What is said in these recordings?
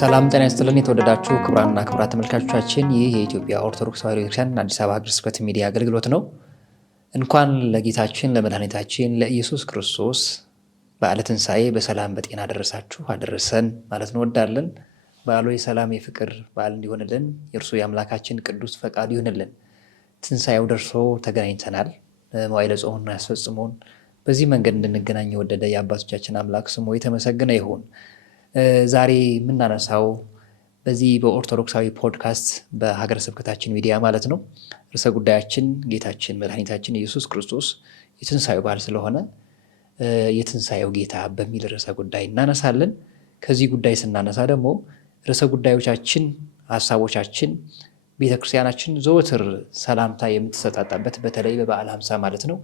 ሰላም ጤና ይስጥልን የተወደዳችሁ ክቡራንና ክቡራት ተመልካቾቻችን፣ ይህ የኢትዮጵያ ኦርቶዶክስ ተዋሕዶ ቤተክርስቲያን አዲስ አበባ ሀገረ ስብከት ሚዲያ አገልግሎት ነው። እንኳን ለጌታችን ለመድኃኒታችን ለኢየሱስ ክርስቶስ በዓለ ትንሣኤ በሰላም በጤና አደረሳችሁ አደረሰን ማለት እንወዳለን። በዓሉ የሰላም የፍቅር በዓል እንዲሆንልን የእርሱ የአምላካችን ቅዱስ ፈቃድ ይሆንልን። ትንሣኤው ደርሶ ተገናኝተናል። መዋዕለ ጾሙን ያስፈጽሞን በዚህ መንገድ እንድንገናኝ የወደደ የአባቶቻችን አምላክ ስሙ የተመሰገነ ይሁን። ዛሬ የምናነሳው በዚህ በኦርቶዶክሳዊ ፖድካስት በሀገረ ስብከታችን ሚዲያ ማለት ነው ርዕሰ ጉዳያችን ጌታችን መድኃኒታችን ኢየሱስ ክርስቶስ የትንሣኤው በዓል ስለሆነ የትንሣኤው ጌታ በሚል ርዕሰ ጉዳይ እናነሳለን። ከዚህ ጉዳይ ስናነሳ ደግሞ ርዕሰ ጉዳዮቻችን፣ ሀሳቦቻችን ቤተክርስቲያናችን ዘወትር ሰላምታ የምትሰጣጣበት በተለይ በበዓለ ሃምሳ ማለት ነው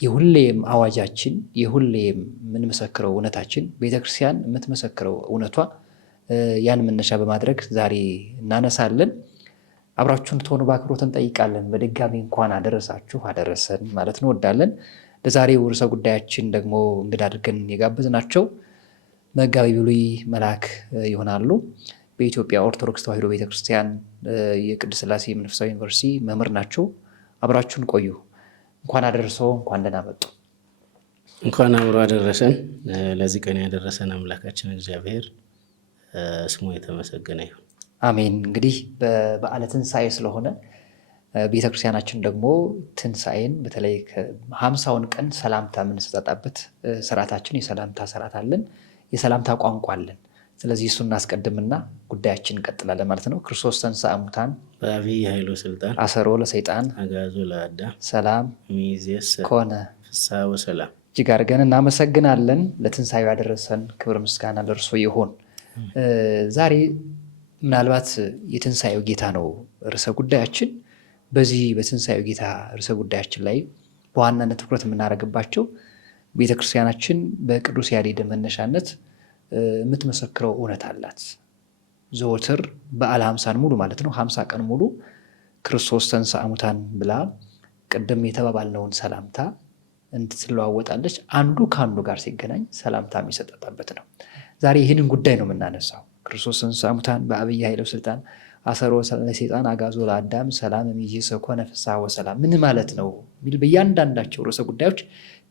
የሁሌም አዋጃችን የሁሌም የምንመሰክረው እውነታችን ቤተክርስቲያን የምትመሰክረው እውነቷ ያን መነሻ በማድረግ ዛሬ እናነሳለን። አብራችሁን ትሆኑ በአክብሮት እንጠይቃለን። በድጋሚ እንኳን አደረሳችሁ አደረሰን ማለት እንወዳለን። ለዛሬው ርዕሰ ጉዳያችን ደግሞ እንግዳ አድርገን የጋበዝናቸው መጋቢ ብሉይ መልአክ ይሆናሉ። በኢትዮጵያ ኦርቶዶክስ ተዋሕዶ ቤተክርስቲያን የቅድስት ሥላሴ መንፈሳዊ ዩኒቨርሲቲ መምህር ናቸው። አብራችሁን ቆዩ። እንኳን አደረሰው፣ እንኳን ደህና መጡ። እንኳን አብሮ አደረሰን። ለዚህ ቀን ያደረሰን አምላካችን እግዚአብሔር ስሙ የተመሰገነ ይሁን። አሜን። እንግዲህ በበዓለ ትንሣኤ ስለሆነ ቤተክርስቲያናችን ደግሞ ትንሣኤን በተለይ ሃምሳውን ቀን ሰላምታ የምንሰጣጣበት ስርዓታችን የሰላምታ ስርዓት አለን፣ የሰላምታ ቋንቋ አለን። ስለዚህ እሱ እናስቀድምና ጉዳያችን እንቀጥላለን ማለት ነው። ክርስቶስ ተንሥአ እሙታን በዐቢይ ኃይሉ ሥልጣን አሰሮ ለሰይጣን አግዓዞ ለአዳም ሰላም እምይእዜሰ ኮነ ፍስሐ ወሰላም። እጅግ አድርገን እናመሰግናለን። ለትንሣኤው ያደረሰን ክብር ምስጋና ለእርሱ ይሁን። ዛሬ ምናልባት የትንሣኤው ጌታ ነው ርዕሰ ጉዳያችን። በዚህ በትንሣኤው ጌታ ርዕሰ ጉዳያችን ላይ በዋናነት ትኩረት የምናደርግባቸው ቤተክርስቲያናችን በቅዱስ ያሬድ መነሻነት የምትመሰክረው እውነት አላት። ዘወትር በዓለ ሃምሳን ሙሉ ማለት ነው 50 ቀን ሙሉ ክርስቶስ ተንሥአ እሙታን ብላ ቅድም የተባባልነውን ሰላምታ እንድትለዋወጣለች። አንዱ ከአንዱ ጋር ሲገናኝ ሰላምታ የሚሰጣጣበት ነው። ዛሬ ይህንን ጉዳይ ነው የምናነሳው። ክርስቶስ ተንሥአ እሙታን በዐቢይ ኃይሉ ሥልጣን አሰሮ ለሰይጣን አግዓዞ ለአዳም ሰላም እምይእዜሰ ኮነ ፍስሐ ወሰላም ምን ማለት ነው የሚል በእያንዳንዳቸው ርዕሰ ጉዳዮች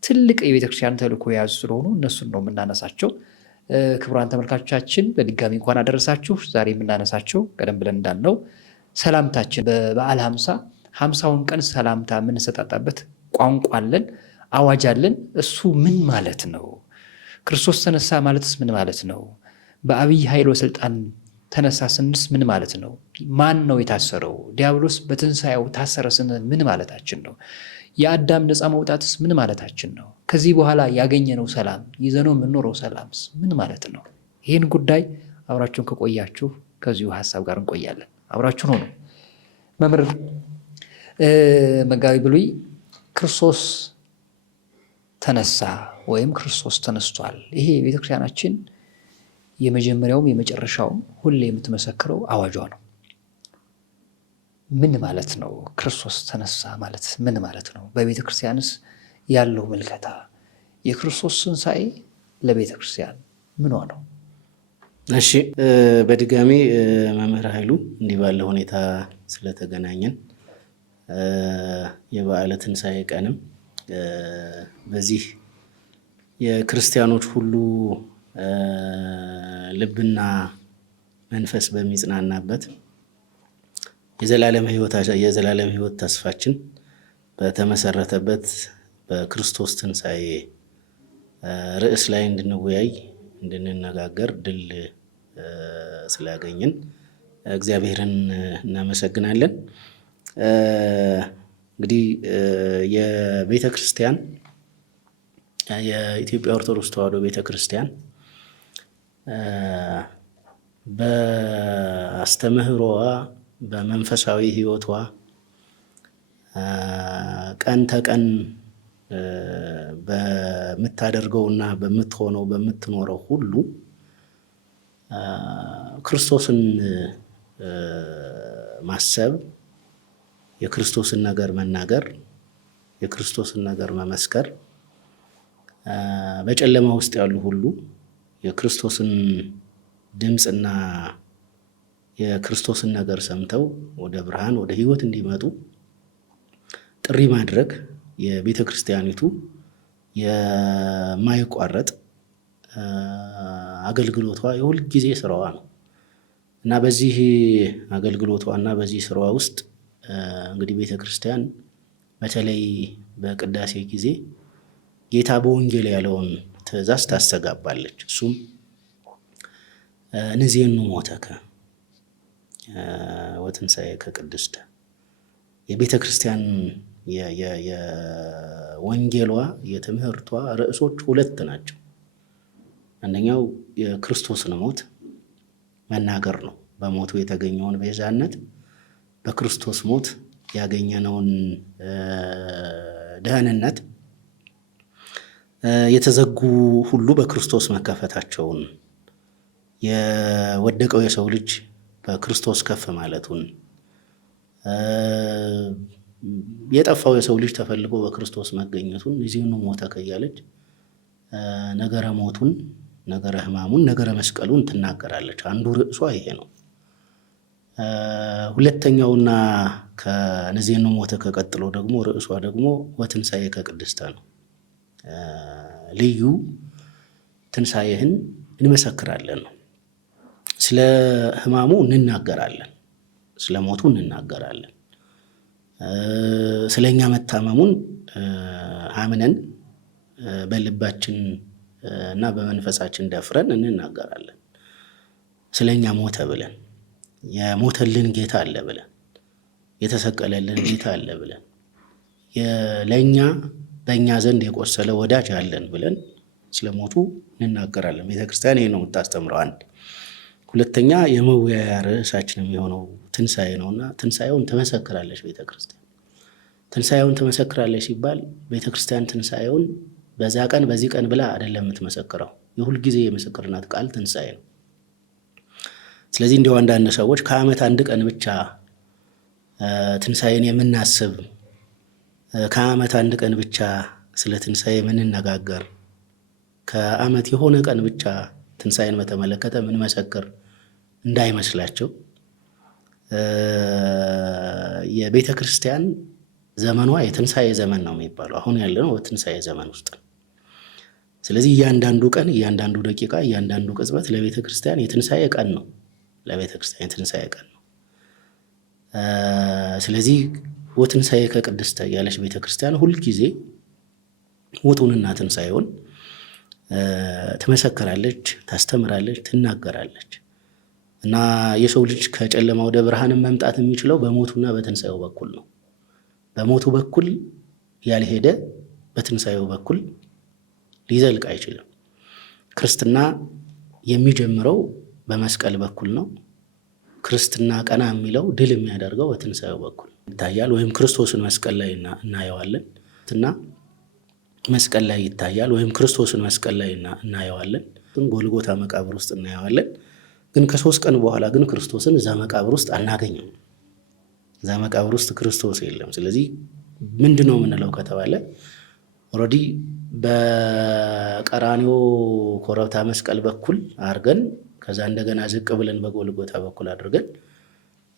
ትልቅ የቤተክርስቲያን ተልእኮ የያዙ ስለሆኑ እነሱን ነው የምናነሳቸው። ክቡራን ተመልካቾቻችን በድጋሚ እንኳን አደረሳችሁ። ዛሬ የምናነሳቸው ቀደም ብለን እንዳልነው ሰላምታችን በበዓለ ሃምሳውን ቀን ሰላምታ የምንሰጣጣበት ቋንቋ አለን፣ አዋጅ አለን። እሱ ምን ማለት ነው? ክርስቶስ ተነሳ ማለትስ ምን ማለት ነው? በዐቢይ ኃይል ወሥልጣን ተነሳ ስንስ ምን ማለት ነው? ማን ነው የታሰረው? ዲያብሎስ በትንሣኤው ታሰረ ስንል ምን ማለታችን ነው? የአዳም ነፃ መውጣትስ ምን ማለታችን ነው? ከዚህ በኋላ ያገኘነው ሰላም ይዘነው የምንኖረው ሰላምስ ምን ማለት ነው? ይህን ጉዳይ አብራችሁን ከቆያችሁ ከዚሁ ሀሳብ ጋር እንቆያለን። አብራችሁን ሆኑ። መምህር መጋቢ ብሉይ ክርስቶስ ተነሳ ወይም ክርስቶስ ተነስቷል፣ ይሄ ቤተክርስቲያናችን የመጀመሪያውም የመጨረሻውም ሁሌ የምትመሰክረው አዋጇ ነው። ምን ማለት ነው? ክርስቶስ ተነሳ ማለት ምን ማለት ነው? በቤተ ክርስቲያንስ ያለው ምልከታ የክርስቶስ ትንሣኤ ለቤተ ክርስቲያን ምኗ ነው? እሺ፣ በድጋሚ መምህር ኃይሉ እንዲህ ባለ ሁኔታ ስለተገናኘን የበዓለ ትንሣኤ ቀንም በዚህ የክርስቲያኖች ሁሉ ልብና መንፈስ በሚጽናናበት የዘላለም ሕይወት ተስፋችን በተመሰረተበት በክርስቶስ ትንሣኤ ርዕስ ላይ እንድንወያይ እንድንነጋገር ድል ስላገኘን እግዚአብሔርን እናመሰግናለን። እንግዲህ የቤተ ክርስቲያን የኢትዮጵያ ኦርቶዶክስ ተዋሕዶ ቤተ ክርስቲያን በአስተምህሮዋ በመንፈሳዊ ሕይወቷ ቀን ተቀን በምታደርገውና በምትሆነው በምትኖረው ሁሉ ክርስቶስን ማሰብ፣ የክርስቶስን ነገር መናገር፣ የክርስቶስን ነገር መመስከር፣ በጨለማ ውስጥ ያሉ ሁሉ የክርስቶስን ድምፅና የክርስቶስን ነገር ሰምተው ወደ ብርሃን ወደ ሕይወት እንዲመጡ ጥሪ ማድረግ የቤተ ክርስቲያኒቱ የማይቋረጥ አገልግሎቷ የሁል ጊዜ ስራዋ ነው እና በዚህ አገልግሎቷ እና በዚህ ስራዋ ውስጥ እንግዲህ ቤተ ክርስቲያን በተለይ በቅዳሴ ጊዜ ጌታ በወንጌል ያለውን ትእዛዝ ታስተጋባለች። እሱም ንዜኑ ሞተከ ወትንሣኤከ ቅድስተ። የቤተ ክርስቲያን የወንጌሏ የትምህርቷ ርዕሶች ሁለት ናቸው። አንደኛው የክርስቶስን ሞት መናገር ነው። በሞቱ የተገኘውን ቤዛነት፣ በክርስቶስ ሞት ያገኘነውን ደህንነት፣ የተዘጉ ሁሉ በክርስቶስ መከፈታቸውን፣ የወደቀው የሰው ልጅ በክርስቶስ ከፍ ማለቱን፣ የጠፋው የሰው ልጅ ተፈልጎ በክርስቶስ መገኘቱን ንዜኑ ሞተከ እያለች ነገረ ሞቱን፣ ነገረ ሕማሙን፣ ነገረ መስቀሉን ትናገራለች። አንዱ ርዕሷ ይሄ ነው። ሁለተኛውና ከንዜኑ ሞተከ ቀጥሎ ደግሞ ርዕሷ ደግሞ ወትንሣኤከ ቅድስተ ነው። ልዩ ትንሣኤህን እንመሰክራለን ነው። ስለ ሕማሙ እንናገራለን፣ ስለ ሞቱ እንናገራለን፣ ስለ እኛ መታመሙን አምነን በልባችን እና በመንፈሳችን ደፍረን እንናገራለን። ስለ እኛ ሞተ ብለን የሞተልን ጌታ አለ ብለን የተሰቀለልን ጌታ አለ ብለን ለእኛ በእኛ ዘንድ የቆሰለ ወዳጅ አለን ብለን ስለ ሞቱ እንናገራለን። ቤተክርስቲያን ይሄ ነው የምታስተምረው። አንድ ሁለተኛ የመወያያ ርዕሳችን የሚሆነው ትንሣኤ ነውና ትንሣኤውን ትመሰክራለች ቤተክርስቲያን። ትንሣኤውን ትመሰክራለች ሲባል ቤተክርስቲያን ትንሣኤውን በዛ ቀን በዚህ ቀን ብላ አይደለም የምትመሰክረው። የሁልጊዜ የምስክርነት ቃል ትንሣኤ ነው። ስለዚህ እንዲሁ አንዳንድ ሰዎች ከዓመት አንድ ቀን ብቻ ትንሣኤን የምናስብ፣ ከዓመት አንድ ቀን ብቻ ስለ ትንሣኤ የምንነጋገር፣ ከዓመት የሆነ ቀን ብቻ ትንሣኤን በተመለከተ የምንመሰክር እንዳይመስላቸው። የቤተ ክርስቲያን ዘመኗ የትንሣኤ ዘመን ነው የሚባለው። አሁን ያለነው በትንሣኤ ዘመን ውስጥ ነው። ስለዚህ እያንዳንዱ ቀን፣ እያንዳንዱ ደቂቃ፣ እያንዳንዱ ቅጽበት ለቤተ ክርስቲያን የትንሣኤ ቀን ነው። ለቤተ ክርስቲያን የትንሣኤ ቀን ነው። ስለዚህ ወትንሣኤከ ቅድስተ እያለች ቤተ ክርስቲያን ሁልጊዜ ሞቱንና ትንሣኤውን ትመሰክራለች፣ ታስተምራለች፣ ትናገራለች እና የሰው ልጅ ከጨለማ ወደ ብርሃንም መምጣት የሚችለው በሞቱና በትንሣኤው በኩል ነው። በሞቱ በኩል ያልሄደ በትንሣኤው በኩል ሊዘልቅ አይችልም። ክርስትና የሚጀምረው በመስቀል በኩል ነው። ክርስትና ቀና የሚለው ድል የሚያደርገው በትንሣኤው በኩል ይታያል። ወይም ክርስቶስን መስቀል ላይ እናየዋለን እና መስቀል ላይ ይታያል፣ ወይም ክርስቶስን መስቀል ላይ እናየዋለን። ጎልጎታ መቃብር ውስጥ እናየዋለን። ግን ከ3 ቀን በኋላ ግን ክርስቶስን እዛ መቃብር ውስጥ አናገኘው። እዛ መቃብር ውስጥ ክርስቶስ የለም። ስለዚህ ምንድን ነው የምንለው ከተባለ ኦልሬዲ በቀራንዮ ኮረብታ መስቀል በኩል አድርገን ከዛ እንደገና ዝቅ ብለን በጎልጎታ በኩል አድርገን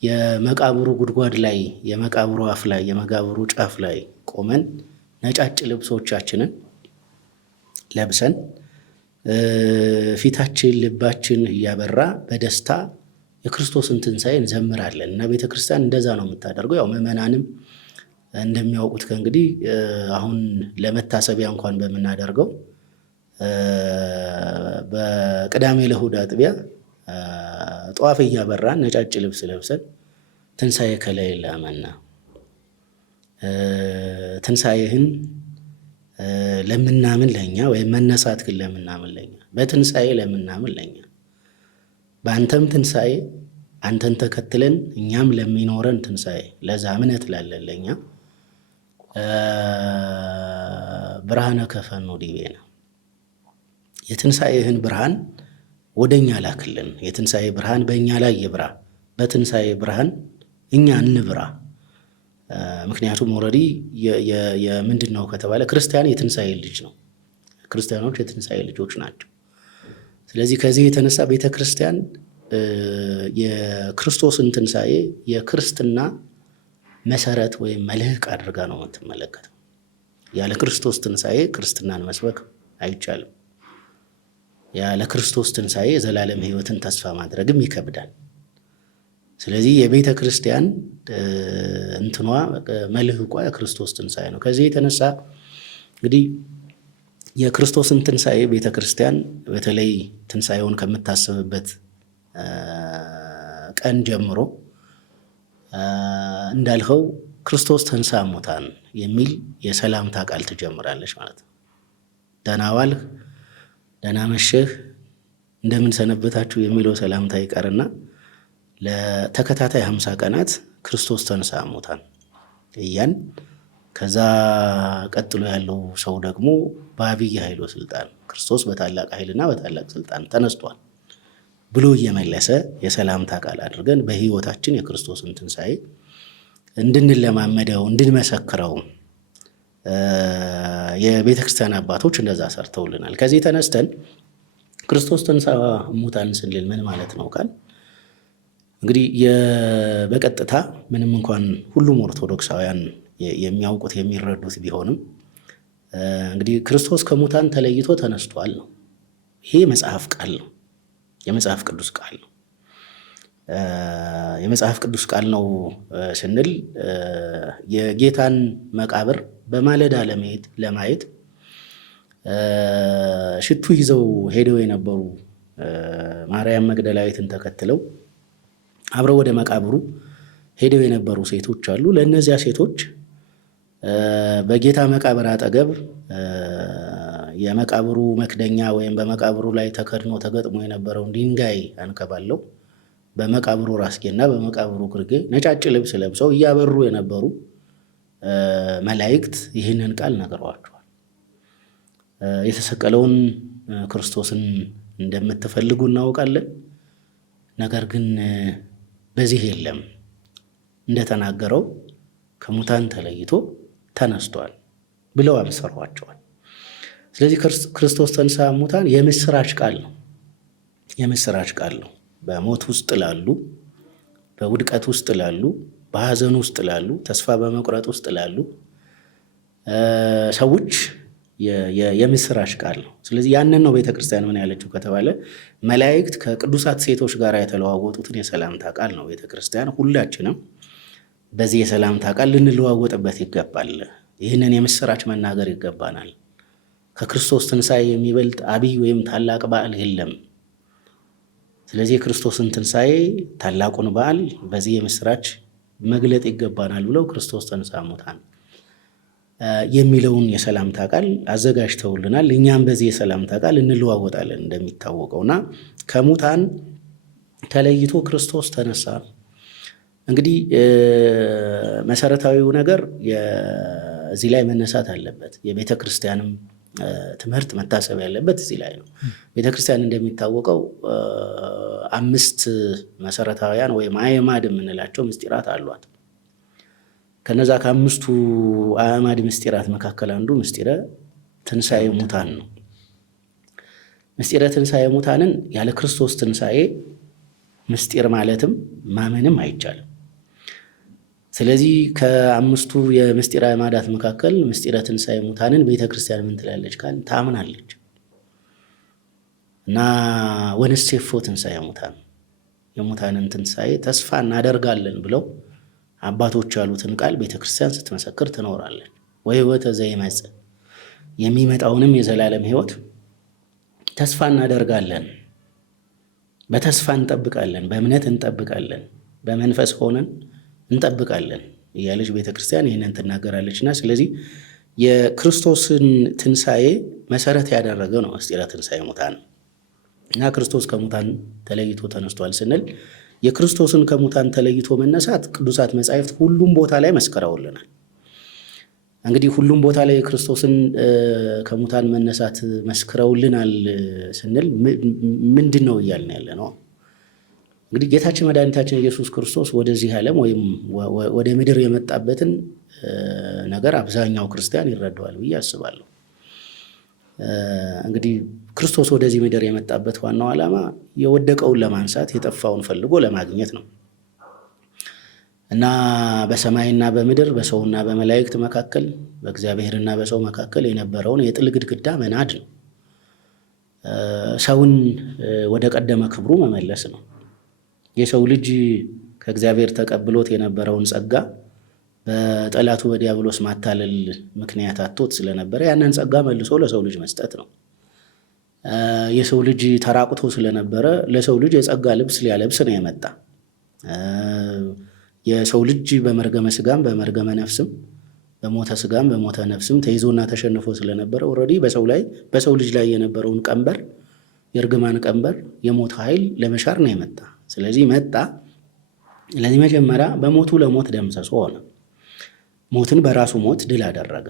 የመቃብሩ ጉድጓድ ላይ የመቃብሩ አፍ ላይ የመቃብሩ ጫፍ ላይ ቆመን ነጫጭ ልብሶቻችንን ለብሰን ፊታችን ልባችን እያበራ በደስታ የክርስቶስን ትንሣኤ እንዘምራለን እና ቤተክርስቲያን እንደዛ ነው የምታደርገው። ያው ምዕመናንም እንደሚያውቁት ከእንግዲህ አሁን ለመታሰቢያ እንኳን በምናደርገው በቅዳሜ ለእሑድ አጥቢያ ጧፍ እያበራን ነጫጭ ልብስ ለብሰን ትንሣኤከ ለእለ አመና ትንሣኤህን ለምናምን ለኛ ወይም መነሳት ግን ለምናምን ለኛ በትንሣኤ ለምናምን ለኛ በአንተም ትንሣኤ አንተን ተከትለን እኛም ለሚኖረን ትንሣኤ ለዛ እምነት ላለን ለኛ ብርሃነ ከፈኑ ዲቤነ የትንሣኤህን ብርሃን ወደኛ ላክልን። የትንሣኤ ብርሃን በእኛ ላይ ይብራ። በትንሣኤ ብርሃን እኛ እንብራ። ምክንያቱም ኦልሬዲ የምንድን ነው ከተባለ ክርስቲያን የትንሣኤ ልጅ ነው። ክርስቲያኖች የትንሣኤ ልጆች ናቸው። ስለዚህ ከዚህ የተነሳ ቤተ ክርስቲያን የክርስቶስን ትንሣኤ የክርስትና መሰረት ወይም መልህቅ አድርጋ ነው የምትመለከተው። ያለ ክርስቶስ ትንሣኤ ክርስትናን መስበክ አይቻልም። ያለ ክርስቶስ ትንሣኤ የዘላለም ሕይወትን ተስፋ ማድረግም ይከብዳል። ስለዚህ የቤተ ክርስቲያን እንትኗ መልህቋ የክርስቶስ ትንሣኤ ነው። ከዚህ የተነሳ እንግዲህ የክርስቶስን ትንሣኤ ቤተ ክርስቲያን በተለይ ትንሣኤውን ከምታስብበት ቀን ጀምሮ እንዳልኸው ክርስቶስ ተንሥአ እሙታን የሚል የሰላምታ ቃል ትጀምራለች ማለት ነው። ደህና ዋልህ፣ ደህና መሸህ፣ እንደምን ሰነበታችሁ የሚለው ሰላምታ ይቀርና ለተከታታይ 50 ቀናት ክርስቶስ ተንሥአ እሙታን እያን ከዛ ቀጥሎ ያለው ሰው ደግሞ በአብይ ኃይሎ ስልጣን ክርስቶስ በታላቅ ኃይልና በታላቅ ስልጣን ተነስቷል ብሎ እየመለሰ የሰላምታ ቃል አድርገን በሕይወታችን የክርስቶስን ትንሣኤ እንድንለማመደው እንድንመሰክረው የቤተ ክርስቲያን አባቶች እንደዛ ሰርተውልናል። ከዚህ ተነስተን ክርስቶስ ተንሥአ እሙታን ስንል ምን ማለት ነው ካል እንግዲህ በቀጥታ ምንም እንኳን ሁሉም ኦርቶዶክሳውያን የሚያውቁት የሚረዱት ቢሆንም እንግዲህ ክርስቶስ ከሙታን ተለይቶ ተነስቷል ነው። ይሄ መጽሐፍ ቃል ነው፣ የመጽሐፍ ቅዱስ ቃል ነው። የመጽሐፍ ቅዱስ ቃል ነው ስንል የጌታን መቃብር በማለዳ ለማየት ሽቱ ይዘው ሄደው የነበሩ ማርያም መግደላዊትን ተከትለው አብረው ወደ መቃብሩ ሄደው የነበሩ ሴቶች አሉ። ለእነዚያ ሴቶች በጌታ መቃብር አጠገብ የመቃብሩ መክደኛ ወይም በመቃብሩ ላይ ተከድኖ ተገጥሞ የነበረውን ድንጋይ አንከባለው በመቃብሩ ራስጌና በመቃብሩ ግርጌ ነጫጭ ልብስ ለብሰው እያበሩ የነበሩ መላእክት ይህንን ቃል ነግረዋቸዋል። የተሰቀለውን ክርስቶስን እንደምትፈልጉ እናውቃለን፣ ነገር ግን በዚህ የለም፣ እንደተናገረው ከሙታን ተለይቶ ተነስቷል ብለው አበሰሯቸዋል። ስለዚህ ክርስቶስ ተንሥአ እሙታን የምስራች ቃል ነው፣ የምስራች ቃል ነው። በሞት ውስጥ ላሉ፣ በውድቀት ውስጥ ላሉ፣ በሐዘን ውስጥ ላሉ፣ ተስፋ በመቁረጥ ውስጥ ላሉ ሰዎች የምስራች ቃል ነው። ስለዚህ ያንን ነው ቤተክርስቲያን ምን ያለችው ከተባለ መላእክት ከቅዱሳት ሴቶች ጋር የተለዋወጡትን የሰላምታ ቃል ነው ቤተክርስቲያን ሁላችንም በዚህ የሰላምታ ቃል ልንለዋወጥበት ይገባል። ይህንን የምስራች መናገር ይገባናል። ከክርስቶስ ትንሣኤ የሚበልጥ አብይ ወይም ታላቅ በዓል የለም። ስለዚህ የክርስቶስን ትንሣኤ ታላቁን በዓል በዚህ የምስራች መግለጥ ይገባናል ብለው ክርስቶስ ተንሥአ እሙታን የሚለውን የሰላምታ ቃል አዘጋጅተውልናል። እኛም በዚህ የሰላምታ ቃል እንለዋወጣለን እንደሚታወቀውና ከሙታን ተለይቶ ክርስቶስ ተነሳ። እንግዲህ መሰረታዊው ነገር እዚህ ላይ መነሳት አለበት። የቤተ ክርስቲያንም ትምህርት መታሰብ ያለበት እዚህ ላይ ነው። ቤተ ክርስቲያን እንደሚታወቀው 5 መሰረታዊያን ወይም አዕማድ የምንላቸው ምስጢራት አሏት። ከነዛ ከ5ቱ አዕማድ ምስጢራት መካከል አንዱ ምስጢረ ትንሣኤ ሙታን ነው። ምስጢረ ትንሣኤ ሙታንን ያለ ክርስቶስ ትንሣኤ ምስጢር ማለትም ማመንም አይቻልም። ስለዚህ ከ5ቱ የምስጢር አዕማዳት መካከል ምስጢረ ትንሣኤ ሙታንን ቤተ ክርስቲያን ምን ትላለች ካል ታምናለች። እና ወንሴፎ ትንሣኤ ሙታን የሙታንን ትንሣኤ ተስፋ እናደርጋለን ብለው አባቶች ያሉትን ቃል ቤተ ክርስቲያን ስትመሰክር ትኖራለች። ወሕይወተ ዘይመጽእ የሚመጣውንም የዘላለም ሕይወት ተስፋ እናደርጋለን፣ በተስፋ እንጠብቃለን፣ በእምነት እንጠብቃለን፣ በመንፈስ ሆነን እንጠብቃለን እያለች ቤተ ክርስቲያን ይህንን ትናገራለችና ስለዚህ የክርስቶስን ትንሣኤ መሰረት ያደረገ ነው ምስጢረ ትንሣኤ ሙታን እና ክርስቶስ ከሙታን ተለይቶ ተነስቷል ስንል የክርስቶስን ከሙታን ተለይቶ መነሳት ቅዱሳት መጻሕፍት ሁሉም ቦታ ላይ መስከረውልናል። እንግዲህ ሁሉም ቦታ ላይ የክርስቶስን ከሙታን መነሳት መስክረውልናል ስንል ምንድን ነው እያልን ያለ ነው? እንግዲህ ጌታችን መድኃኒታችን ኢየሱስ ክርስቶስ ወደዚህ ዓለም ወይም ወደ ምድር የመጣበትን ነገር አብዛኛው ክርስቲያን ይረዳዋል ብዬ አስባለሁ። እንግዲህ ክርስቶስ ወደዚህ ምድር የመጣበት ዋናው ዓላማ የወደቀውን ለማንሳት የጠፋውን ፈልጎ ለማግኘት ነው እና በሰማይና በምድር በሰውና በመላእክት መካከል በእግዚአብሔርና በሰው መካከል የነበረውን የጥል ግድግዳ መናድ ነው። ሰውን ወደ ቀደመ ክብሩ መመለስ ነው። የሰው ልጅ ከእግዚአብሔር ተቀብሎት የነበረውን ጸጋ በጠላቱ በዲያብሎስ ማታለል ምክንያት አጥቶት ስለነበረ ያንን ጸጋ መልሶ ለሰው ልጅ መስጠት ነው። የሰው ልጅ ተራቁቶ ስለነበረ ለሰው ልጅ የጸጋ ልብስ ሊያለብስ ነው የመጣ። የሰው ልጅ በመርገመ ስጋም በመርገመ ነፍስም በሞተ ስጋም በሞተ ነፍስም ተይዞና ተሸንፎ ስለነበረ ኦልሬዲ በሰው ልጅ ላይ የነበረውን ቀንበር የእርግማን ቀንበር የሞት ኃይል ለመሻር ነው የመጣ። ስለዚህ መጣ። ለዚህ መጀመሪያ በሞቱ ለሞት ደምሰሶ ሆነ። ሞትን በራሱ ሞት ድል አደረገ።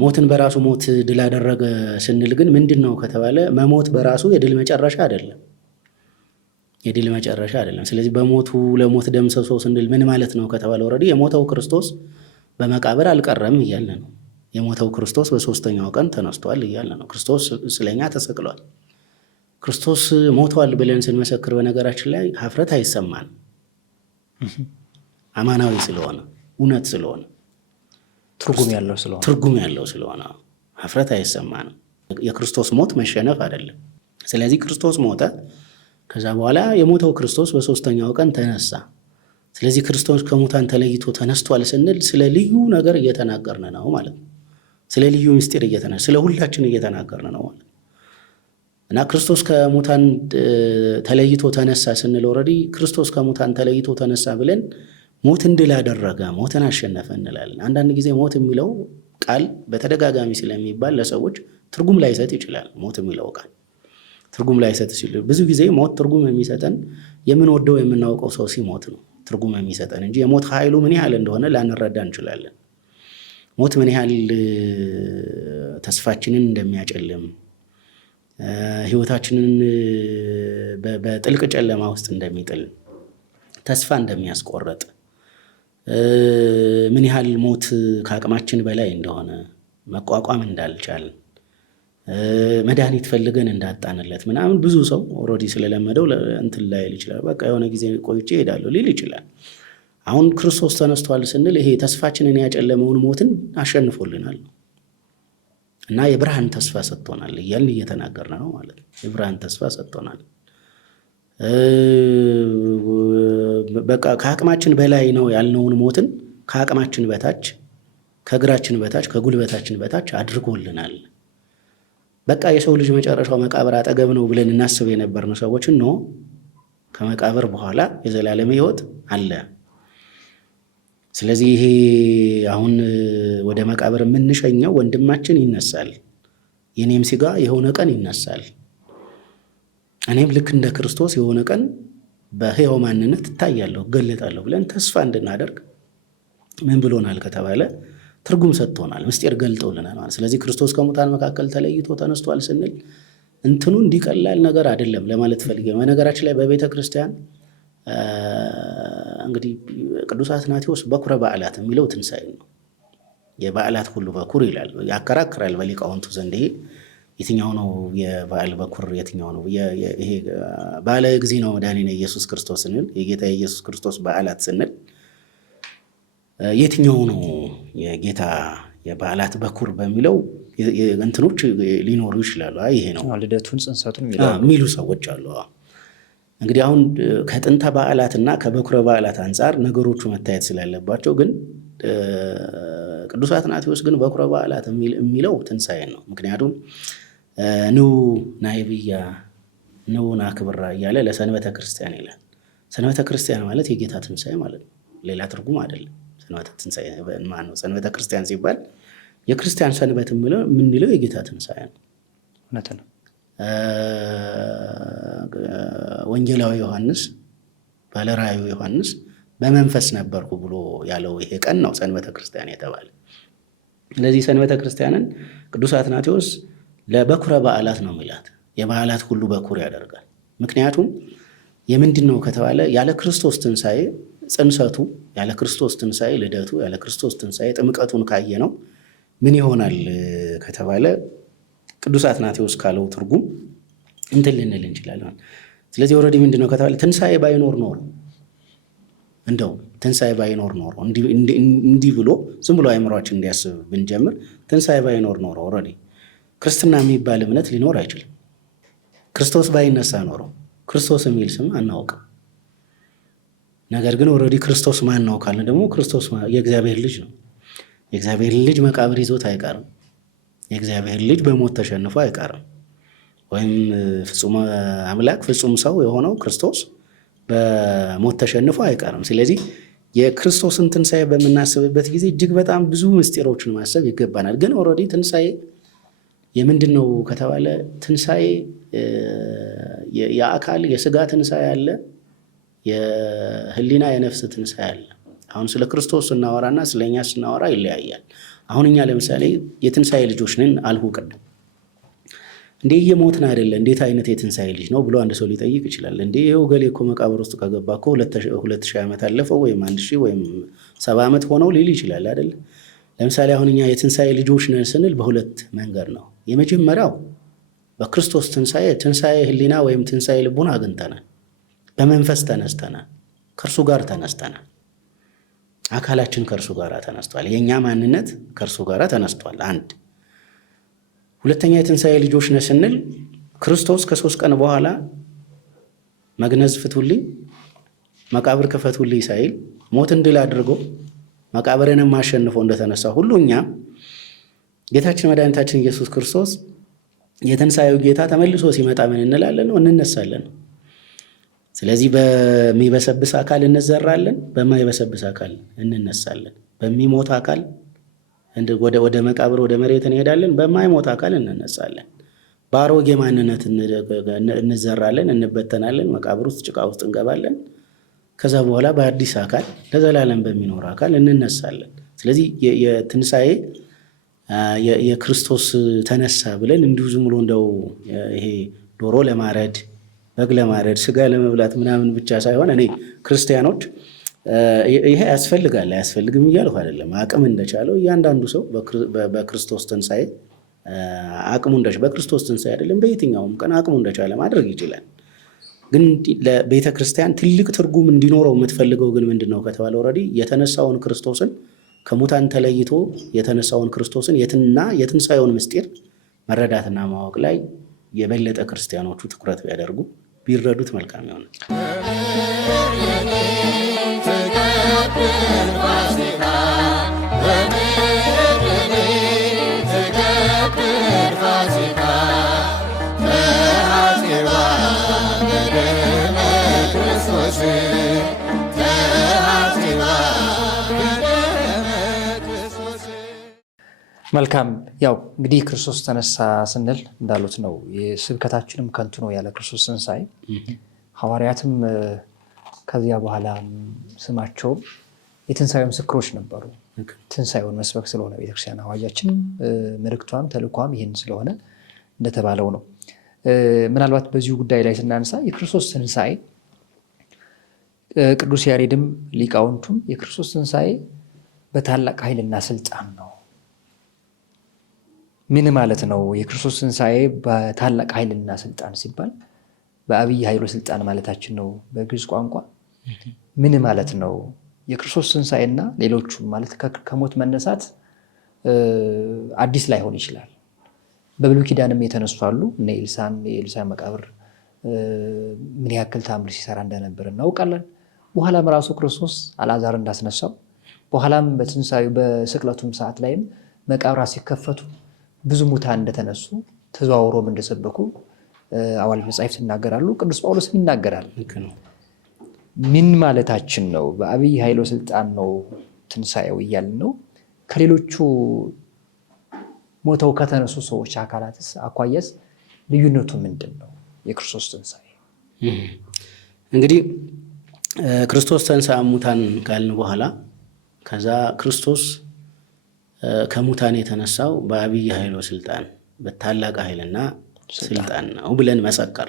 ሞትን በራሱ ሞት ድል አደረገ ስንል ግን ምንድን ነው ከተባለ መሞት በራሱ የድል መጨረሻ አይደለም። የድል መጨረሻ አይደለም። ስለዚህ በሞቱ ለሞት ደምሰሶ ስንል ምን ማለት ነው ከተባለ ኦልሬዲ የሞተው ክርስቶስ በመቃብር አልቀረም እያለ ነው። የሞተው ክርስቶስ በሶስተኛው ቀን ተነስቷል እያለ ነው። ክርስቶስ ስለኛ ተሰቅሏል። ክርስቶስ ሞቷል ብለን ስንመሰክር በነገራችን ላይ ሀፍረት አይሰማን። አማናዊ ስለሆነ እውነት ስለሆነ ትርጉም ያለው ስለሆነ ሀፍረት አይሰማን። የክርስቶስ ሞት መሸነፍ አይደለም። ስለዚህ ክርስቶስ ሞተ። ከዛ በኋላ የሞተው ክርስቶስ በሶስተኛው ቀን ተነሳ። ስለዚህ ክርስቶስ ከሙታን ተለይቶ ተነስቷል ስንል ስለ ልዩ ነገር እየተናገርን ነው ማለት ነው። ስለ ልዩ ምስጢር ስለ ሁላችን እየተናገርን ነው ማለት ነው። እና ክርስቶስ ከሙታን ተለይቶ ተነሳ ስንል ኦልሬዲ ክርስቶስ ከሙታን ተለይቶ ተነሳ ብለን ሞትን ድል አደረገ፣ ሞትን አሸነፈ እንላለን። አንዳንድ ጊዜ ሞት የሚለው ቃል በተደጋጋሚ ስለሚባል ለሰዎች ትርጉም ላይሰጥ ይችላል። ሞት የሚለው ቃል ትርጉም ላይሰጥ ይችላል። ብዙ ጊዜ ሞት ትርጉም የሚሰጠን የምንወደው የምናውቀው ሰው ሲሞት ነው ትርጉም የሚሰጠን እንጂ የሞት ኃይሉ ምን ያህል እንደሆነ ላንረዳ እንችላለን። ሞት ምን ያህል ተስፋችንን እንደሚያጨልም ሕይወታችንን በጥልቅ ጨለማ ውስጥ እንደሚጥል ተስፋ እንደሚያስቆርጥ ምን ያህል ሞት ከአቅማችን በላይ እንደሆነ መቋቋም እንዳልቻልን መድኃኒት ፈልገን እንዳጣንለት ምናምን ብዙ ሰው ኦልሬዲ ስለለመደው እንትን ላይል ይችላል። በቃ የሆነ ጊዜ ቆይቼ እሄዳለሁ ሊል ይችላል። አሁን ክርስቶስ ተነስቷል ስንል ይሄ ተስፋችንን ያጨለመውን ሞትን አሸንፎልናል እና የብርሃን ተስፋ ሰጥቶናል እያልን እየተናገርን ነው ማለት ነው። የብርሃን ተስፋ ሰጥቶናል። በቃ ከአቅማችን በላይ ነው ያልነውን ሞትን ከአቅማችን በታች ከእግራችን በታች ከጉልበታችን በታች አድርጎልናል። በቃ የሰው ልጅ መጨረሻው መቃብር አጠገብ ነው ብለን እናስብ የነበርን ሰዎችን ነው ከመቃብር በኋላ የዘላለም ሕይወት አለ። ስለዚህ ይሄ አሁን ወደ መቃብር የምንሸኘው ወንድማችን ይነሳል፣ የኔም ሥጋ የሆነ ቀን ይነሳል፣ እኔም ልክ እንደ ክርስቶስ የሆነ ቀን በሕያው ማንነት እታያለሁ እገለጣለሁ ብለን ተስፋ እንድናደርግ ምን ብሎናል ከተባለ ትርጉም ሰጥቶናል፣ ምስጢር ገልጦልናል ማለት። ስለዚህ ክርስቶስ ከሙታን መካከል ተለይቶ ተነስቷል ስንል እንትኑ እንዲቀላል ነገር አይደለም ለማለት ፈልጌ። በነገራችን ላይ በቤተ ክርስቲያን እንግዲህ ቅዱስ አትናቴዎስ በኩረ በዓላት የሚለው ትንሣኤ ነው። የበዓላት ሁሉ በኩር ይላል፣ ያከራክራል በሊቃውንቱ ዘንድ። ይሄ የትኛው ነው የበዓል በኩር የትኛው ነው? ይሄ በዓለ እግዚእ ነው መድኃኒነ ኢየሱስ ክርስቶስ ስንል የጌታ የኢየሱስ ክርስቶስ በዓላት ስንል የትኛው ነው የጌታ የበዓላት በኩር በሚለው እንትኖች ሊኖሩ ይችላሉ። ይሄ ነው ልደቱን ጽንሰቱን የሚሉ ሰዎች አሉ። እንግዲህ አሁን ከጥንተ በዓላትና ከበኩረ በዓላት አንጻር ነገሮቹ መታየት ስላለባቸው ግን ቅዱስ አትናቴዎስ ግን በኩረ በዓላት የሚለው ትንሣኤን ነው። ምክንያቱም ኑ ናይብያ ኑ ናክብራ እያለ ለሰንበተ ክርስቲያን ይላል። ሰንበተ ክርስቲያን ማለት የጌታ ትንሣኤ ማለት ነው፣ ሌላ ትርጉም አይደለም። ሰንበተ ክርስቲያን ሲባል የክርስቲያን ሰንበት የምንለው የጌታ ትንሣኤ ነው። እውነት ነው። ወንጌላዊ ዮሐንስ ባለራእዩ ዮሐንስ በመንፈስ ነበርኩ ብሎ ያለው ይሄ ቀን ነው ሰንበተ ክርስቲያን የተባለ። ስለዚህ ሰንበተ ክርስቲያንን ቅዱስ አትናቴዎስ ለበኩረ በዓላት ነው የሚላት፣ የበዓላት ሁሉ በኩር ያደርጋል። ምክንያቱም የምንድን ነው ከተባለ ያለ ክርስቶስ ትንሣኤ ጽንሰቱ፣ ያለ ክርስቶስ ትንሣኤ ልደቱ፣ ያለ ክርስቶስ ትንሣኤ ጥምቀቱን ካየ ነው ምን ይሆናል ከተባለ ቅዱስ አትናቴዎስ ካለው ትርጉም እንትን ልንል እንችላለን። ስለዚህ ኦልሬዲ ምንድነው ከተባለ ትንሣኤ ባይኖር ኖሮ እንደው ትንሣኤ ባይኖር ኖሮ እንዲህ ብሎ ዝም ብሎ አእምሯችን እንዲያስብ ብንጀምር ትንሣኤ ባይኖር ኖሮ ኦልሬዲ ክርስትና የሚባል እምነት ሊኖር አይችልም። ክርስቶስ ባይነሳ ኖሮ ክርስቶስ የሚል ስም አናውቅም። ነገር ግን ኦልሬዲ ክርስቶስ ማን ነው ካልን ደግሞ ክርስቶስ የእግዚአብሔር ልጅ ነው። የእግዚአብሔር ልጅ መቃብር ይዞት አይቀርም። የእግዚአብሔር ልጅ በሞት ተሸንፎ አይቀርም። ወይም ፍጹም አምላክ ፍጹም ሰው የሆነው ክርስቶስ በሞት ተሸንፎ አይቀርም። ስለዚህ የክርስቶስን ትንሣኤ በምናስብበት ጊዜ እጅግ በጣም ብዙ ምስጢሮችን ማሰብ ይገባናል። ግን ኦልሬዲ ትንሣኤ የምንድን ነው ከተባለ ትንሣኤ የአካል የስጋ ትንሣኤ አለ፣ የህሊና የነፍስ ትንሣኤ አለ። አሁን ስለ ክርስቶስ ስናወራና ስለ እኛ ስናወራ ይለያያል። አሁን እኛ ለምሳሌ የትንሣኤ ልጆች ነን አልሁ ቅድም። እንዴ እየሞትን አይደለ? እንዴት አይነት የትንሣኤ ልጅ ነው ብሎ አንድ ሰው ሊጠይቅ ይችላል። እንዴ ይኸው ገሌ እኮ መቃብር ውስጥ ከገባ እኮ 2000 ዓመት አለፈው ወይም 1000 ወይም 70 ዓመት ሆነው ሊል ይችላል አይደለ? ለምሳሌ አሁን እኛ የትንሣኤ ልጆች ነን ስንል በሁለት መንገድ ነው። የመጀመሪያው በክርስቶስ ትንሣኤ ህሊና ወይም ትንሣኤ ልቡን አግኝተናል። በመንፈስ ተነስተናል። ከእርሱ ጋር ተነስተናል። አካላችን ከእርሱ ጋር ተነስቷል። የእኛ ማንነት ከእርሱ ጋር ተነስቷል። አንድ ሁለተኛ የትንሣኤ ልጆች ነን ስንል ክርስቶስ ከ3 ቀን በኋላ መግነዝ ፍቱልኝ፣ መቃብር ክፈቱልኝ ሳይል ሞትን ድል አድርጎ መቃብርንም አሸንፎ እንደተነሳ ሁሉ እኛ ጌታችን መድኃኒታችን ኢየሱስ ክርስቶስ የትንሣኤው ጌታ ተመልሶ ሲመጣ ምን እንላለን ነው? እንነሳለን። ስለዚህ በሚበሰብስ አካል እንዘራለን፣ በማይበሰብስ አካል እንነሳለን። በሚሞት አካል ወደ መቃብር ወደ መሬት እንሄዳለን፣ በማይሞት አካል እንነሳለን። በአሮጌ ማንነት እንዘራለን፣ እንበተናለን፣ መቃብር ውስጥ ጭቃ ውስጥ እንገባለን። ከዛ በኋላ በአዲስ አካል ለዘላለም በሚኖር አካል እንነሳለን። ስለዚህ የትንሣኤ የክርስቶስ ተነሳ ብለን እንዲሁ ዝም ብሎ እንደው ይሄ ዶሮ ለማረድ በግ ለማረድ ስጋ ለመብላት ምናምን ብቻ ሳይሆን እኔ ክርስቲያኖች ይሄ ያስፈልጋል አያስፈልግም እያልሁ አይደለም። አቅም እንደቻለው እያንዳንዱ ሰው በክርስቶስ ትንሣኤ አቅሙ በክርስቶስ ትንሣኤ አይደለም በየትኛውም ቀን አቅሙ እንደቻለ ማድረግ ይችላል። ግን ለቤተ ክርስቲያን ትልቅ ትርጉም እንዲኖረው የምትፈልገው ግን ምንድን ነው ከተባለ ኦልሬዲ የተነሳውን ክርስቶስን ከሙታን ተለይቶ የተነሳውን ክርስቶስን የትንሣኤውን ምስጢር መረዳትና ማወቅ ላይ የበለጠ ክርስቲያኖቹ ትኩረት ቢያደርጉ ቢረዱት መልካም ይሆናል። መልካም። ያው እንግዲህ ክርስቶስ ተነሳ ስንል እንዳሉት ነው። የስብከታችንም ከንቱ ነው ያለ ክርስቶስ ትንሣኤ። ሐዋርያትም ከዚያ በኋላ ስማቸውም የትንሣኤ ምስክሮች ነበሩ። ትንሣኤውን መስበክ ስለሆነ ቤተክርስቲያን አዋጃችንም መልእክቷም ተልኳም ይህን ስለሆነ እንደተባለው ነው። ምናልባት በዚሁ ጉዳይ ላይ ስናነሳ የክርስቶስ ትንሣኤ ቅዱስ ያሬድም ሊቃውንቱም የክርስቶስ ትንሣኤ በታላቅ ኃይልና ስልጣን ነው። ምን ማለት ነው? የክርስቶስ ትንሣኤ በታላቅ ኃይልና ስልጣን ሲባል በአብይ ኃይሎ ስልጣን ማለታችን ነው በግዕዝ ቋንቋ። ምን ማለት ነው? የክርስቶስ ትንሣኤና ሌሎቹም ማለት ከሞት መነሳት አዲስ ላይሆን ይችላል። በብሉይ ኪዳንም የተነሱ አሉ። እነ የኤልሳ መቃብር ምን ያክል ታምር ሲሰራ እንደነበር እናውቃለን። በኋላም ራሱ ክርስቶስ አልዓዛር እንዳስነሳው፣ በኋላም በትንሣኤው በስቅለቱም ሰዓት ላይም መቃብራት ሲከፈቱ ብዙ ሙታን እንደተነሱ ተዘዋውሮም እንደሰበኩ አዋልድ መጻሕፍት ይናገራሉ። ቅዱስ ጳውሎስም ይናገራል። ምን ማለታችን ነው? በአብይ ኃይሎ ስልጣን ነው ትንሣኤው እያልን ነው። ከሌሎቹ ሞተው ከተነሱ ሰዎች አካላትስ አኳያስ ልዩነቱ ምንድን ነው? የክርስቶስ ትንሣኤ እንግዲህ ክርስቶስ ተንሥአ እሙታን ካልን በኋላ ከዛ ክርስቶስ ከሙታን የተነሳው በአብይ ኃይሎ ስልጣን በታላቅ ኃይልና ስልጣን ነው ብለን መሰከር።